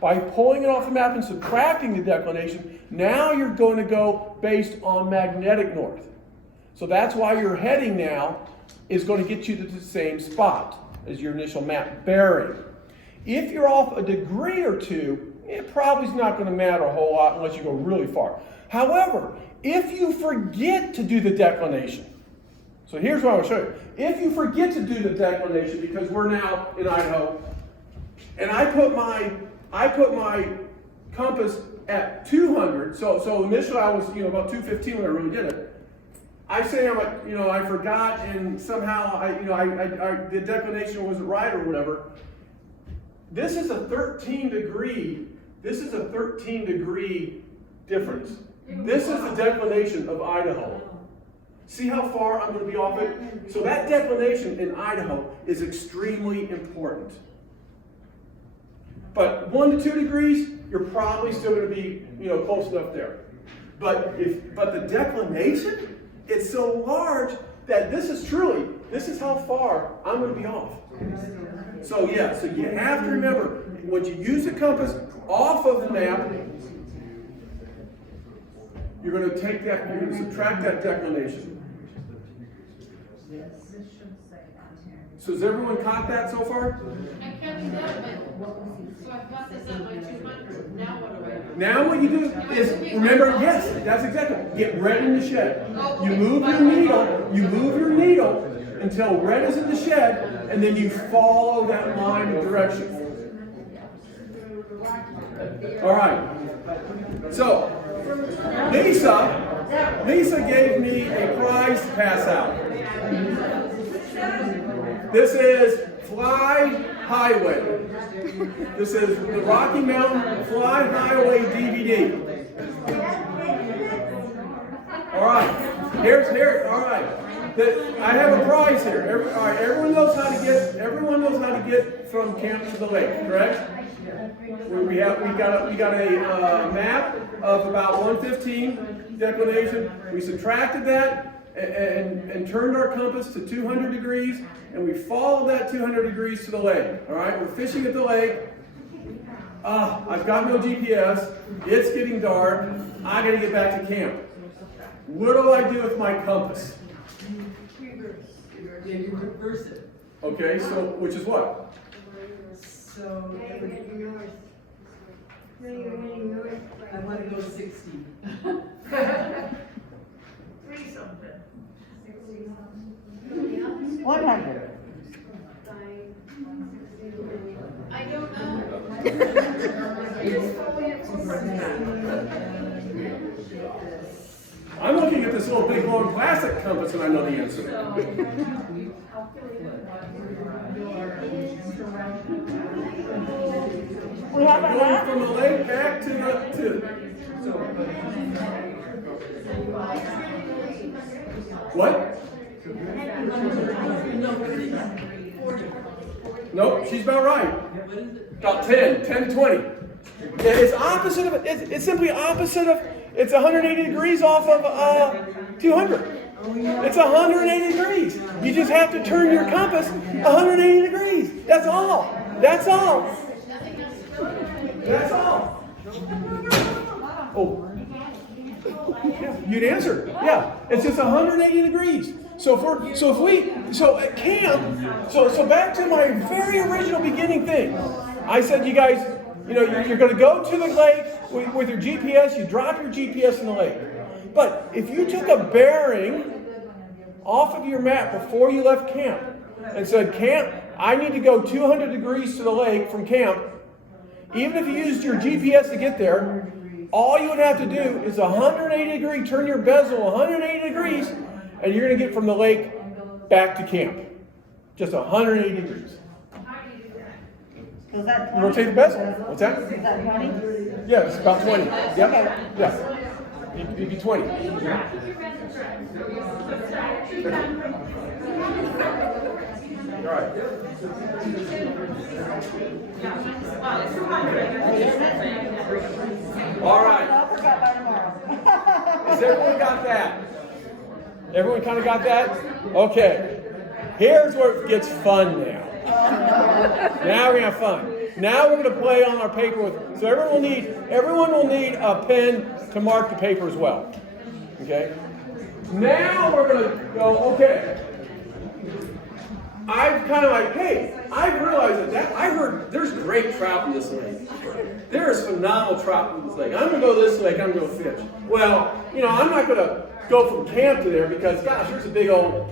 By pulling it off the map and subtracting the declination, now you're going to go based on magnetic north. So that's why your heading now is going to get you to the same spot as your initial map bearing. If you're off a degree or two, it probably is not going to matter a whole lot unless you go really far. However, if you forget to do the declination, so here's what I'll show you. If you forget to do the declination, because we're now in Idaho, and I put my compass at 200. So initially I was about 215 when I really did it. I say I forgot and somehow the declination wasn't right or whatever. This is a 13 degree. This is a 13 degree difference. This is the declination of Idaho. See how far I'm going to be off it? So that declination in Idaho is extremely important. But 1 to 2 degrees, you're probably still going to be, close enough there. But the declination, it's so large that this is how far I'm going to be off. So you have to remember, when you use the compass off of the map, you're going to subtract that declination. So has everyone caught that so far? I kept it up, so I got this up by 200. Now what do I do? Now what you do is, remember, yes, that's exactly, get red in the shed. You move your needle until red is in the shed, and then you follow that line of direction. All right. So, Lisa gave me a prize to pass out. This is Fly Highway. This is the Rocky Mountain Fly Highway DVD. All right, all right. I have a prize here. All right, everyone knows how to get from camp to the lake, correct? We got a map of about 115 declination. We subtracted that and turned our compass to 200 degrees, and we followed that 200 degrees to the lake. All right, we're fishing at the lake. I've got no GPS. It's getting dark. I got to get back to camp. What do I do with my compass? Yeah, you reverse it. Okay, so which is what? So, I want to go 60. 100. I don't know. Just follow your compass. I'm looking at this little big long plastic compass and I know the answer. We have a Going map? from the lake back to what? Nope, she's about right. About 10 to 20. Yeah, it's opposite of it's simply opposite of, it's 180 degrees off of 200. It's 180 degrees. You just have to turn your compass 180 degrees. That's all. That's all. That's all. Oh. You'd answer. Yeah. It's just 180 degrees. So at camp, so back to my very original beginning thing. I said, you guys, you're going to go to the lake with your GPS. You drop your GPS in the lake. But if you took a bearing off of your map before you left camp and said, camp, I need to go 200 degrees to the lake from camp, even if you used your GPS to get there, all you would have to do is 180 degree, turn your bezel 180 degrees, and you're going to get from the lake back to camp. Just 180 degrees. Is that 20? You rotate the bezel. What's that? Is that 20? Yeah, it's about 20. Yep. Yeah. It'd be 20. All right. All right. Has everyone got that? Everyone kind of got that? Okay. Here's where it gets fun now. Now we're gonna have fun. Now we're gonna play on our paper with. So everyone will need a pen to mark the paper as well. Okay. Now we're gonna go. Okay. I've kind of like, hey, I've realized that I heard there's great trout in this lake. There is phenomenal trout in this lake. I'm gonna go this lake. I'm gonna fish. Well, I'm not gonna go from camp to there because, gosh, there's a big old,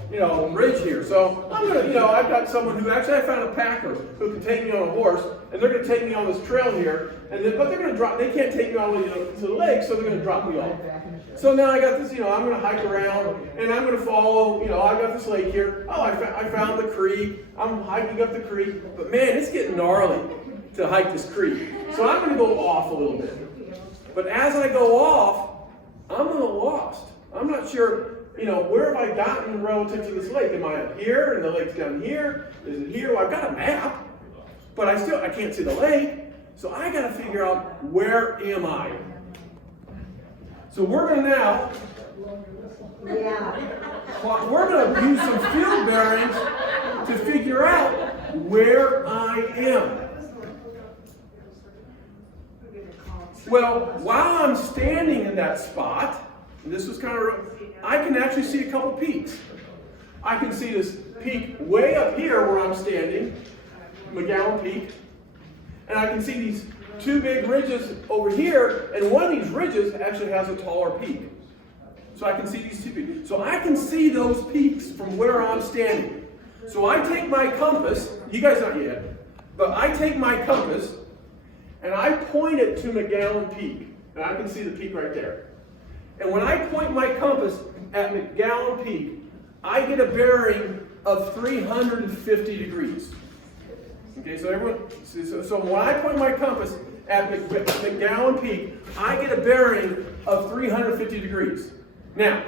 ridge here. So I'm gonna, I've got someone who actually I found a packer who can take me on a horse, and they're gonna take me on this trail here, but they're gonna drop. They can't take me all the way to the lake, so they're gonna drop me off. So now I got this, I'm gonna hike around, and I'm gonna follow. I've got this lake here. Oh, I found the creek. I'm hiking up the creek, but man, it's getting gnarly to hike this creek. So I'm gonna go off a little bit. But as I go off, I'm a little lost. I'm not sure, where have I gotten relative to this lake? Am I up here and the lake's down here? Is it here? Well, I've got a map, but I can't see the lake. So I got to figure out, where am I? So we're going to now, we're going to use some field bearings to figure out where I am. Well, while I'm standing in that spot, and this was kind of, I can actually see a couple peaks. I can see this peak way up here where I'm standing, McGowan Peak, and I can see these two big ridges over here, and one of these ridges actually has a taller peak. So I can see these two peaks. So I can see those peaks from where I'm standing. So I take my compass, you guys not yet, but I take my compass, and I point it to McGowan Peak, and I can see the peak right there. And when I point my compass at McGowan Peak, I get a bearing of 350 degrees. Okay, so everyone, so when I point my compass at McGowan Peak, I get a bearing of 350 degrees. Now,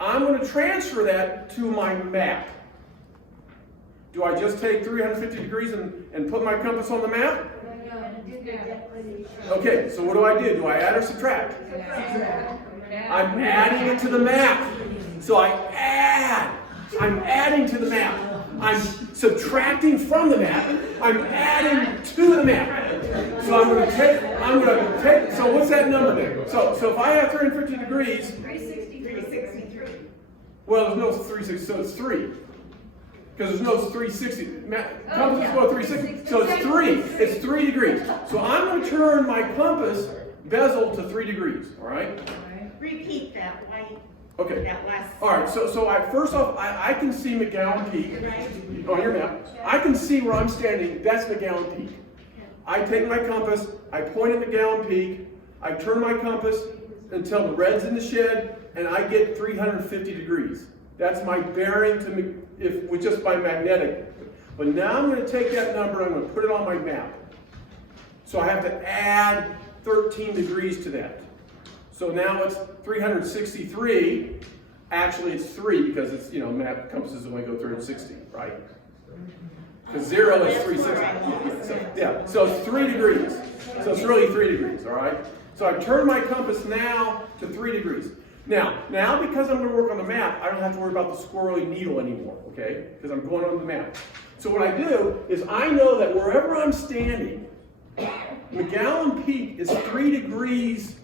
I'm going to transfer that to my map. Do I just take 350 degrees and put my compass on the map? Okay, so what do? Do I add or subtract? I'm adding it to the map. So I add. I'm adding to the map. I'm subtracting from the map. I'm adding to the map. So I'm going to take, so what's that number then? So if I have 350 degrees, 363. well, there's no 360, so it's 3. Because there's no 360. Compass is about 360. So it's 3. It's 3 degrees. So I'm going to turn my compass bezel to 3 degrees. All right? Repeat that, Okay. that last. All right. So first off, I can see McGowan Peak on your map. I can see where I'm standing. That's McGowan Peak. I take my compass. I point at McGowan Peak. I turn my compass until the red's in the shed, and I get 350 degrees. That's my bearing with just my magnetic. But now I'm going to take that number, I'm going to put it on my map. So I have to add 13 degrees to that. So now it's 363. Actually, it's 3 because it's, map compasses only go 360, right? Because 0 is 360. So it's 3 degrees. So it's really 3 degrees, all right? So I've turned my compass now to 3 degrees. Now because I'm going to work on the map, I don't have to worry about the squirrely needle anymore, okay? Because I'm going on the map. So what I do is I know that wherever I'm standing, McGowan Peak is 3 degrees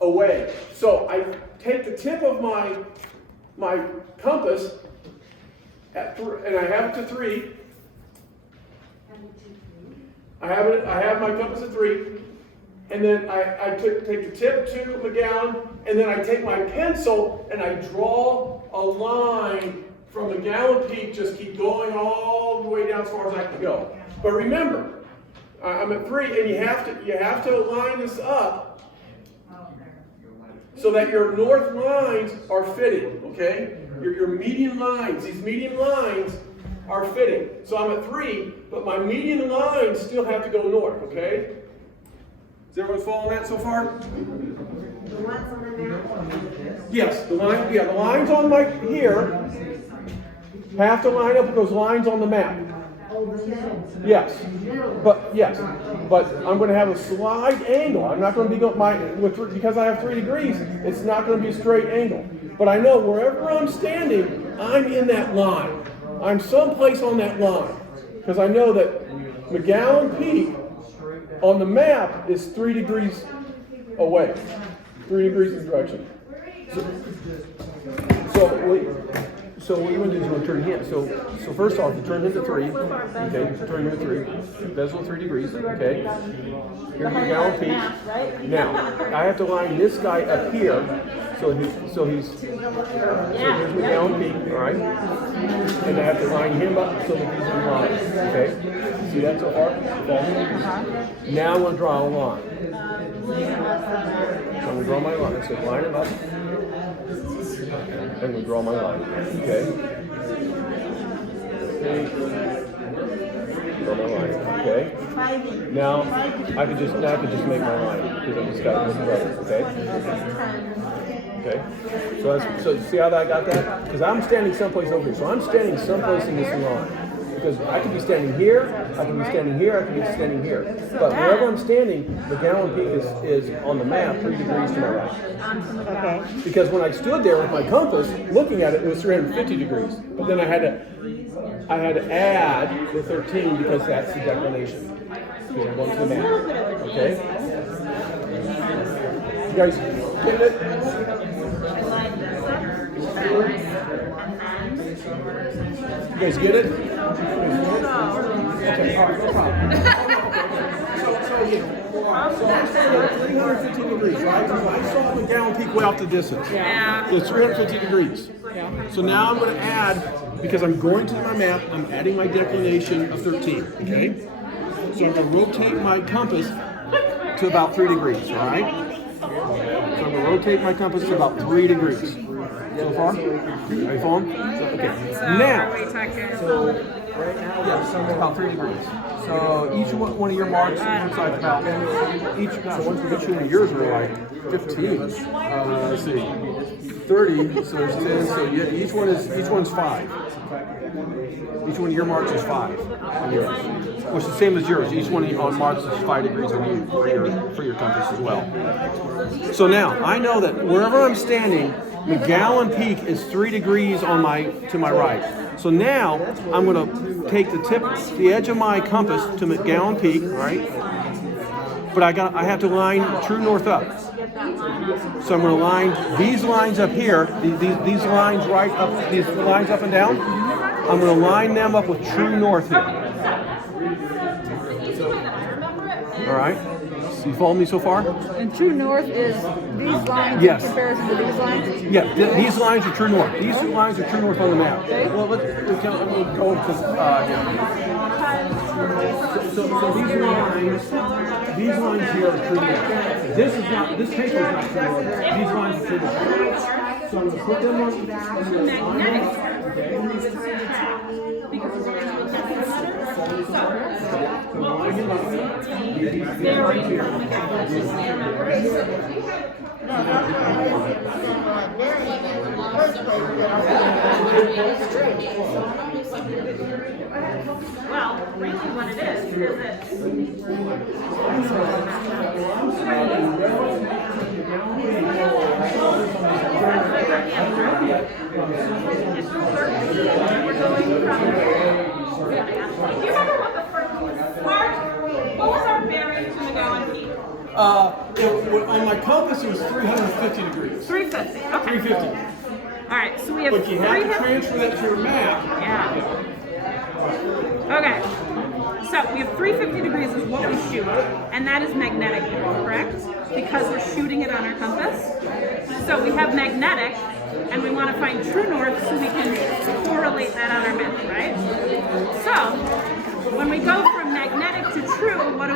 away. So I take the tip of my compass, and I have it to 3. I have my compass at 3. And then I take the tip to McGowan, and then I take my pencil and I draw a line from McGowan Peak, just keep going all the way down as far as I can go. But remember, I'm at 3, and you have to line this up so that your north lines are fitting, okay? Your median lines, these median lines are fitting. So I'm at 3, but my median lines still have to go north, okay? Is everyone following that so far? The ones on the map? Yes, the lines on my here have to line up with those lines on the map. Oh, the middle. Yes, but I'm going to have a slight angle. I'm not going to be because I have 3 degrees. It's not going to be a straight angle. But I know wherever I'm standing, I'm in that line. I'm someplace on that line because I know that McGowan Peak on the map is 3 degrees away, 3 degrees in direction. So what you want to do is you want to turn here. So first off, you turn into 3. Okay, turn into 3. Bezel 3 degrees. Okay. Here's McGowan Peak. Now I have to line this guy up here. So here's McGowan Peak. All right. And I have to line him up so that he's in line. Okay. See that so far? Now I'm going to draw a line. So I'm going to draw my line. So line him up. I'm going to draw my line. Okay. Draw my line. Okay. Now I can just make my line because I just got this right. Okay. Okay. So see how I got that? Because I'm standing someplace over here. So I'm standing someplace in this line. Because I could be standing here, I could be standing here, I could be standing here. But wherever I'm standing, McGowan Peak is on the map 3 degrees to my right. Okay. Because when I stood there with my compass, looking at it, it was 350 degrees. But then I had to add the 13 because that's the declination. Because I'm going to the map. Okay? You guys get it? You guys get it? Okay, all right, no problem. So 350 degrees, right? So I saw McGowan Peak way off the distance. Yeah. So it's 350 degrees. Yeah. So now I'm going to add, because I'm going to my map, I'm adding my declination of 13, okay? So I'm going to rotate my compass to about 3 degrees, all right? So I'm going to rotate my compass to about 3 degrees. So far? Are you following? Okay. Now, Yes, about 3 degrees. So each one of your marks looks like about each one of yours are like 15. Let's see, 30. So there's 10. So yeah, each one's 5. Each one of your marks is 5 on yours, which is the same as yours. Each one on marks is 5 degrees on you for your compass as well. So now I know that wherever I'm standing, McGowan Peak is 3 degrees to my right. So now I'm going to take the edge of my compass to McGowan Peak, right? But I have to line true north up. So I'm going to line these lines up here, these lines right up, these lines up and down. I'm going to line them up with true north here. All right. So you follow me so far? And true north is these lines Yes. in comparison to these lines? Yeah, these lines are true north. These lines are true north on the map. Well, let's go because these lines here are true north. This paper is not true north. These lines are true north. So I'm going to put them on. Well, really what it is Do you remember what the first part? What was our bearing to McGowan Peak? On my compass, it was 350 degrees. 350. Okay. 350. All right. So we have But you have to transfer that to your map. Yeah. Okay. So we have 350 degrees is what we shoot, and that is magnetic, correct? Because we're shooting it on our compass. So we have magnetic, and we want to find true north so we can correlate that on our map, right? So when we go from magnetic to true, what do?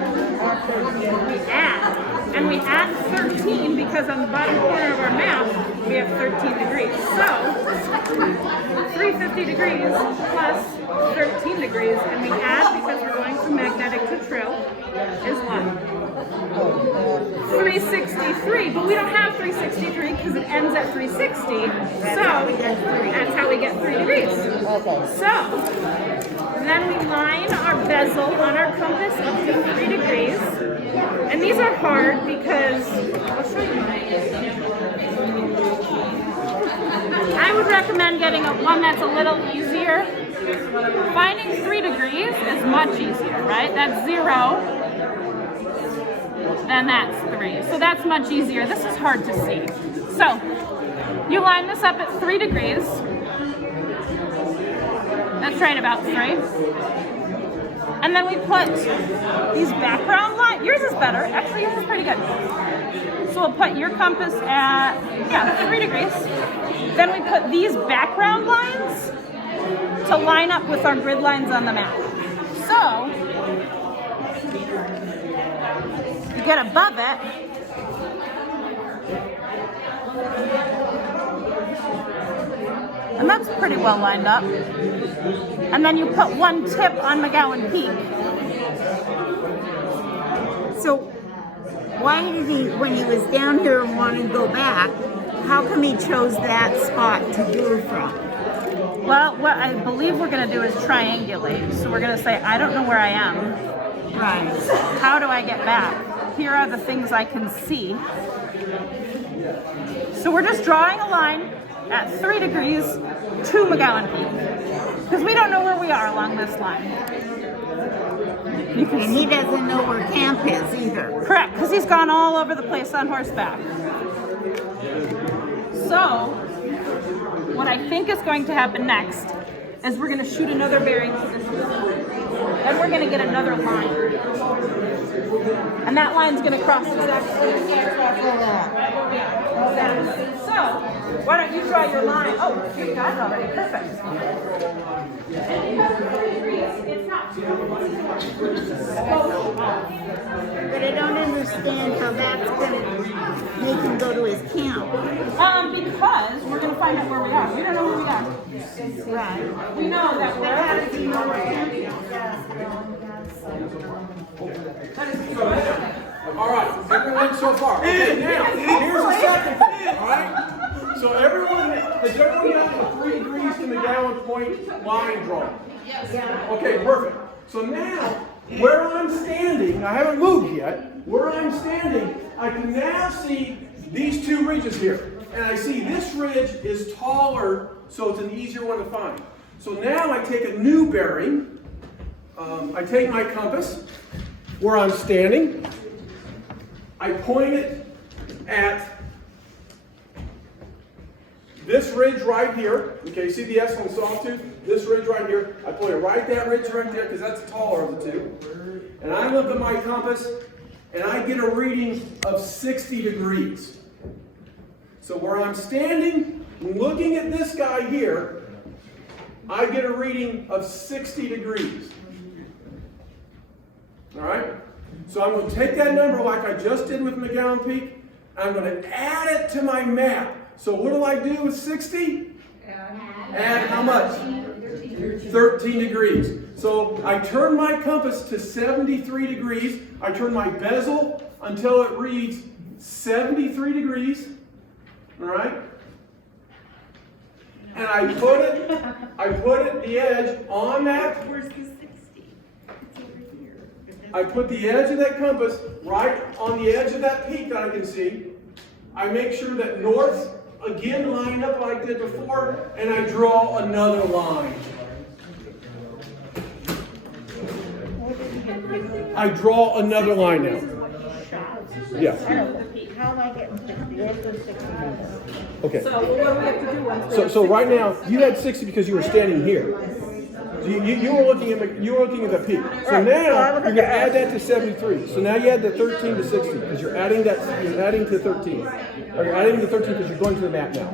We add, and we add 13 because on the bottom corner of our map we have 13 degrees. So 350 degrees plus 13 degrees, and we add because we're going from magnetic to true is what? 363, but we don't have 363 because it ends at 360, so that's how we get 3 degrees. So then we line our bezel on our compass up to 3 degrees, and these are hard because, I'll show you. I would recommend getting one that's a little easier. Finding 3 degrees is much easier, right? That's 0. Then that's 3. So that's much easier. This is hard to see. So you line this up at 3 degrees. That's right about 3. And then we put these background lines. Yours is better. Actually, yours is pretty good. So we'll put your compass at, 3 degrees. Then we put these background lines to line up with our grid lines on the map. So you get above it, and that's pretty well lined up. And then you put one tip on McGowan Peak. So why did he, when he was down here and wanted to go back, how come he chose that spot to do from? Well, what I believe we're going to do is triangulate. So we're going to say, I don't know where I am. Right. How do I get back? Here are the things I can see. So we're just drawing a line at 3 degrees to McGowan Peak, because we don't know where we are along this line. And he doesn't know where camp is either. Correct, because he's gone all over the place on horseback. So what I think is going to happen next is we're going to shoot another bearing to this. Then we're going to get another line. And that line's going to cross exactly. So, why don't you draw your line? Oh, you got it already. Perfect. It's not too But I don't understand how that's gonna make him go to his camp. because we're going to find out where we are. We don't know where we are. Right. We know that we're at the All right, everyone so far. Okay, now, here's the second thing, all right? So has everyone got the 3 degrees to McGowan Point line drawn? Yes. Okay, perfect. So now, where I'm standing, I haven't moved yet, where I'm standing, I can now see these 2 ridges here. And I see this ridge is taller, so it's an easier one to find. So now I take a new bearing, I take my compass, where I'm standing, I point it at this ridge right here. Okay, see the S on the sawtooth? This ridge right here. I point it right at that ridge right there because that's the taller of the 2. And I look at my compass and I get a reading of 60 degrees. So where I'm standing, looking at this guy here, I get a reading of 60 degrees. All right? So I'm going to take that number like I just did with McGowan Peak, and I'm going to add it to my map. So what do I do with 60? Add how much? 13 degrees. So I turn my compass to 73 degrees. I turn my bezel until it reads 73 degrees. All right? And I put it the edge on that. Where's the 60? I put the edge of that compass right on the edge of that peak that I can see. I make sure that north again line up like I did before, and I draw another line. I draw another line now. Yeah. How am I getting 60? Where's the 60? Okay. So what do we have to do once So right now you had 60 because you were standing here. So you were looking at the peak. So now you're going to add that to 73. So now you add the 13 to 60 because you're adding to 13. Or you're adding to 13 because you're going to the map now.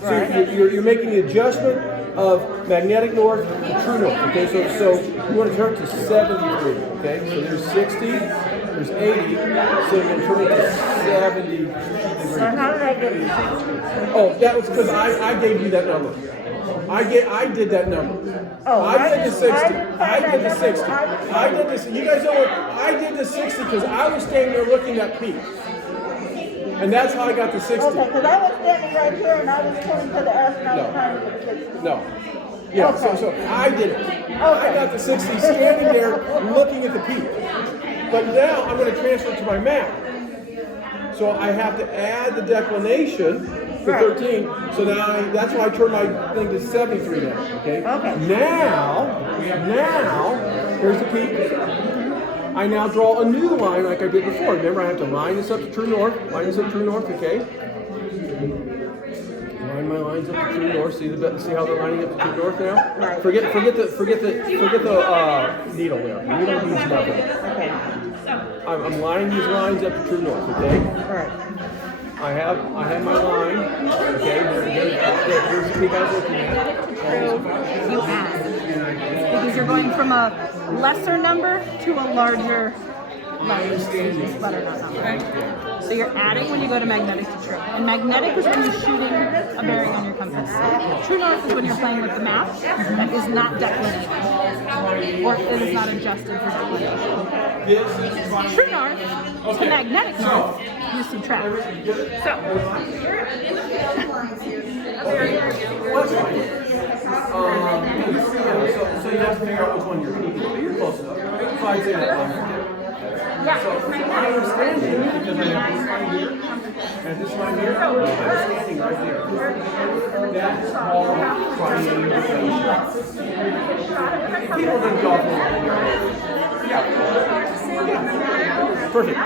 So you're making the adjustment of magnetic north to true north. Okay, so you want to turn it to 73. Okay, so there's 60, there's 80, so you're going to turn it to 70 degrees. So how did I get to 60? Oh, that was because I gave you that number. I did that number. Oh, I did the 60. I did the 60. I did this. You guys know what? I did the 60 because I was standing there looking at peak. And that's how I got the 60. Okay, because I was standing right here and I was pointing to the S and I was trying to get the 60. No. Yeah, Okay. so I did it. I got the 60 standing there looking at the peak. But now I'm going to transfer it to my map. So I have to add the declination to 13. So now that's why I turned my thing to 73 now. Okay? Now, here's the peak. I now draw a new line like I did before. Remember, I have to line this up to true north. Line this up to true north, okay? Line my lines up to true north. See how they're lining up to true north now? Right. Forget the needle there. The needle means nothing. Okay. I'm lining these lines up to true north, okay? All right. I have my line. Okay, here's the peak I was looking at. you add. Because you're going from a lesser number to a larger number. So you're adding when you go to magnetic to true. And magnetic is when you're shooting a bearing on your compass. True north is when you're playing with the map that is not declinated. Or it is not adjusted for declination. True north to magnetic north, you subtract. So So you have to figure out which one you're peaking. You're close enough. So I'd say that line right there. yeah, So I am standing because I have this line here and this line here. I'm standing right there. That's called triangulation. People are going to go off yeah. Perfect.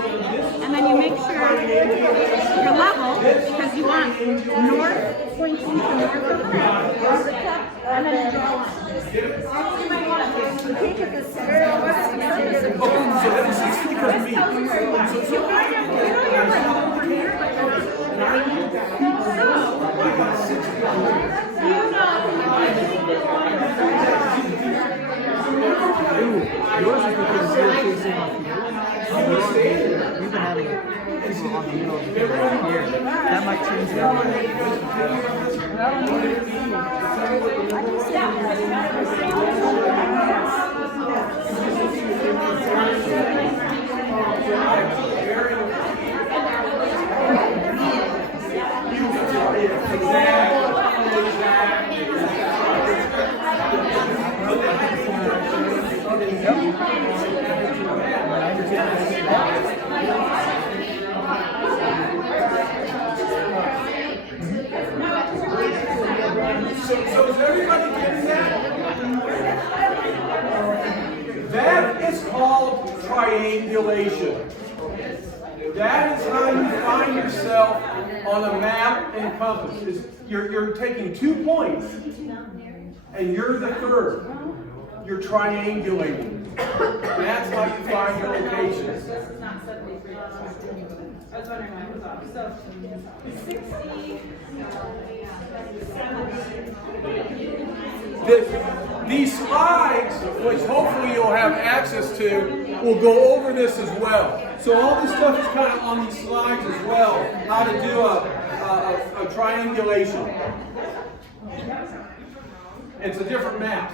and then you make sure you're level because you want north pointing to north of the map, and then you draw a line. You might want to. So that's 60 because of me. You kind of, you know, you're like over here, but you're not. Yours is because you're facing off here. We've been having people on the middle of the here. That might change So is everybody getting that? That is called triangulation. That is how you find yourself on a map and compass. You're taking 2 points and you're the third. You're triangulating. That's how you find your locations. This is not 73. I was wondering why it was off. So 60, These slides, which hopefully you'll have access to, will go over this as well. So all this stuff is kind of on these slides as well, how to do a triangulation. It's a different map.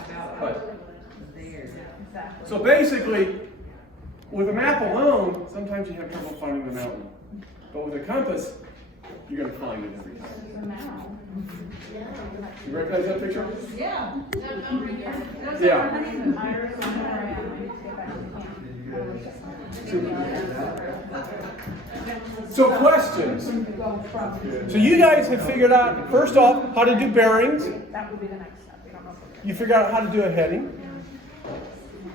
So basically, with a map alone, sometimes you have trouble finding the mountain. But with a compass, you're going to find it every time. You recognize that picture? yeah. Yeah. So questions. So you guys have figured out, first off, how to do bearings. That would be the next step. We don't know. You figured out how to do a heading.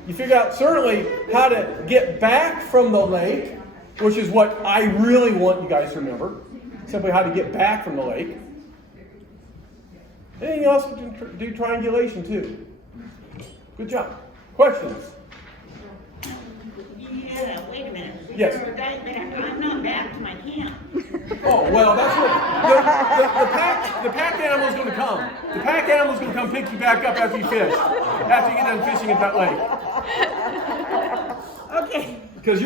You figured out certainly how to get back from the lake, which is what I really want you guys to remember. Simply how to get back from the lake. And you also do triangulation too. Good job. Questions? Yeah, wait a minute. Yes. I'm not back to my camp. Oh, well, that's what the pack animal's going to come. The pack animal's going to come pick you back up after you fish. After you get done fishing at that lake. Okay. Because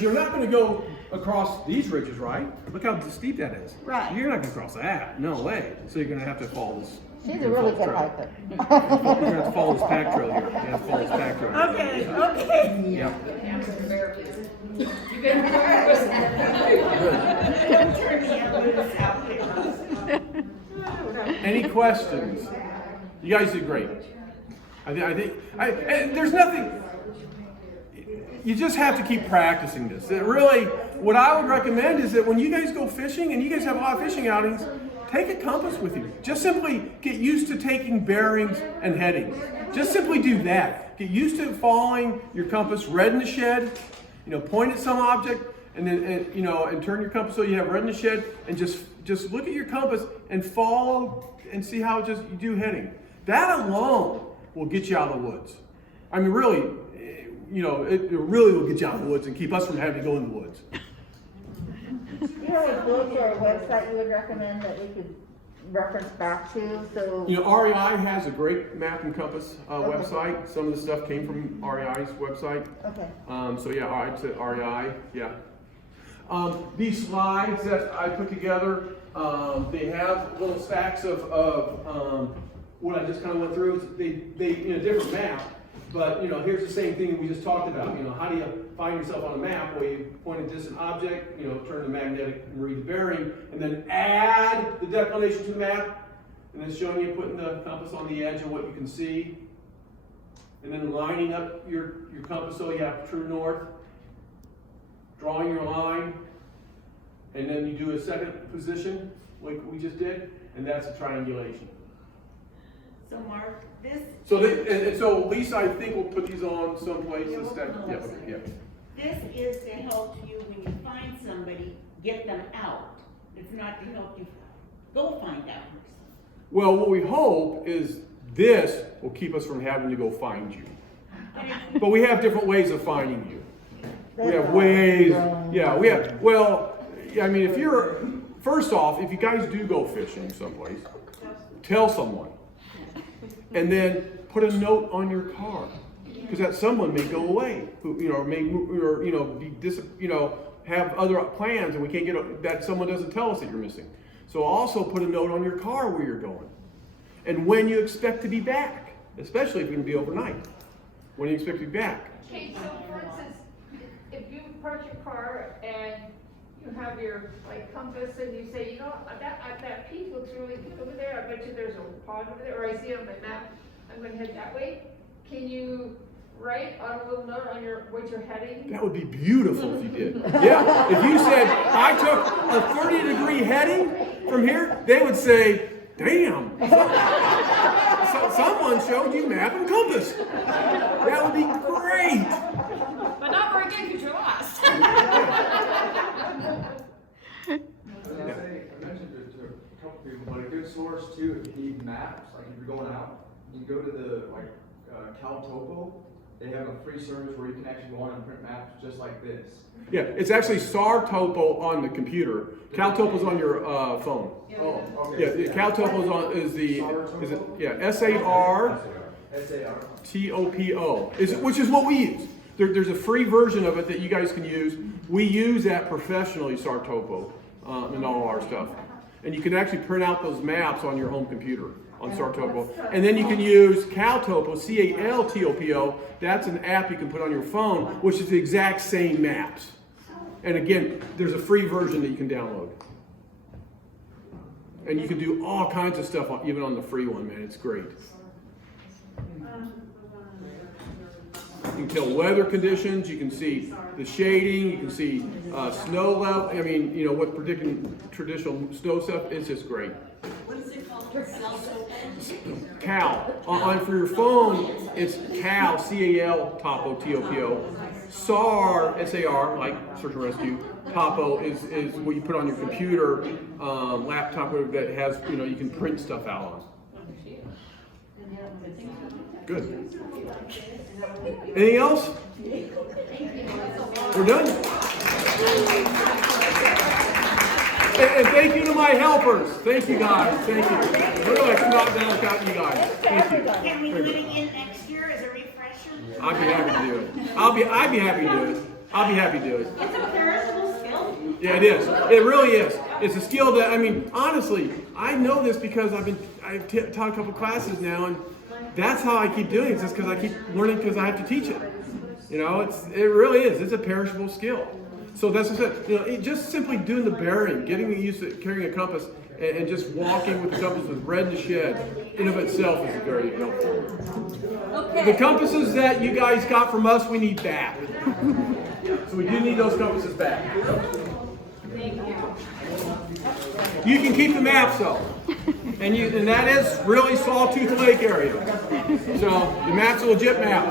you're not going to go across these ridges, right? Look how steep that is. Right. You're not going to cross that. No way. So you're going to have to follow this. She's a really good hiker. You're going to have to follow this pack trail here. You have to follow this pack trail. Okay, okay. Yeah. Don't turn me loose out there. Any questions? You guys did great. I think there's nothing. You just have to keep practicing this. It really, what I would recommend is that when you guys go fishing and you guys have a lot of fishing outings, take a compass with you. Just simply get used to taking bearings and headings. Just simply do that. Get used to following your compass red in the shed. Point at some object and then and turn your compass so you have red in the shed, and just look at your compass and follow and see how you do heading. That alone will get you out of the woods. I mean, really, it really will get you out of the woods and keep us from having to go in the woods. Do you have a book or a website you would recommend that we could reference back to? So REI has a great map and compass website. Some of the stuff came from REI's website. Okay. So yeah, I'd say REI. Yeah. These slides that I put together, they have little stacks of what I just kind of went through. They in a different map, but here's the same thing we just talked about. How do you find yourself on a map where you point a distant object, turn the magnetic and read the bearing, and then add the declination to the map, and then showing you putting the compass on the edge of what you can see, and then lining up your compass so you have true north, drawing your line, and then you do a second position like we just did, and that's a triangulation. So Mark, this. So so Lisa, I think we'll put these on someplace instead. Yeah. Okay, yeah. This is to help you when you find somebody, get them out. It's not to help you go find that person. Well, what we hope is this will keep us from having to go find you. But we have different ways of finding you. We have ways, yeah, we have, well, I mean, if you're, first off, if you guys do go fishing someplace, tell someone. And then put a note on your car. Because that someone may go away, who, you know, may, or, you know, have other plans and we can't get, that someone doesn't tell us that you're missing. So also put a note on your car where you're going. And when you expect to be back, especially if you're going to be overnight. When you expect to be back. Okay, so for instance, if you park your car and you have your like compass and you say, you know, that peak looks really good over there, I bet you there's a pond over there, or I see it on my map, I'm gonna head that way. Can you write on a little note on what you're heading? That would be beautiful if you did. Yeah, if you said, I took a 30-degree heading from here, they would say, damn, someone showed you map and compass. That would be great. But not very good because you're lost. I mentioned it to a couple people, but a good source too, if you need maps, like if you're going out, you can go to the Cal Topo. They have a free service where you can actually go on and print maps just like this. Yeah, it's actually SAR Topo on the computer. Cal Topo's on your phone. Oh, okay. Yeah, Cal Topo is SAR TOPO, which is what we use. There's a free version of it that you guys can use. We use that professionally, SAR Topo, in all our stuff. And you can actually print out those maps on your home computer on SAR Topo. And then you can use CalTopo, CALTOPO. That's an app you can put on your phone, which is the exact same maps. And again, there's a free version that you can download. And you can do all kinds of stuff, even on the free one, man. It's great. You can tell weather conditions. You can see the shading. You can see snow level. I mean, you know, what predicting traditional snow stuff. It's just great. What is it called? Cal. For your phone, it's Cal, C-A-L, Topo, T-O-P-O. SAR, S-A-R, like search and rescue. Topo is what you put on your computer, laptop, that has, you know, you can print stuff out on. Good. Anything else? We're done? And thank you to my helpers. Thank you guys. Thank you. Really, it's not down without you guys. Thank you. Can we do it again next year as a refresher? I'd be happy to do it. I'd be happy to do it. I'll be happy to do it. It's a perishable skill. Yeah, it is. It really is. It's a skill that, I mean, honestly, I know this because I've taught a couple classes now, and that's how I keep doing it. It's just because I keep learning because I have to teach it. You know, it really is. It's a perishable skill. So that's what I said. You know, just simply doing the bearing, getting used to carrying a compass, and just walking with the compass with red in the shed, in of itself is very helpful. Okay. The compasses that you guys got from us, we need back. So we do need those compasses back. Thank you. You can keep the maps though. And that is really Sawtooth Lake area. So the map's a legit map.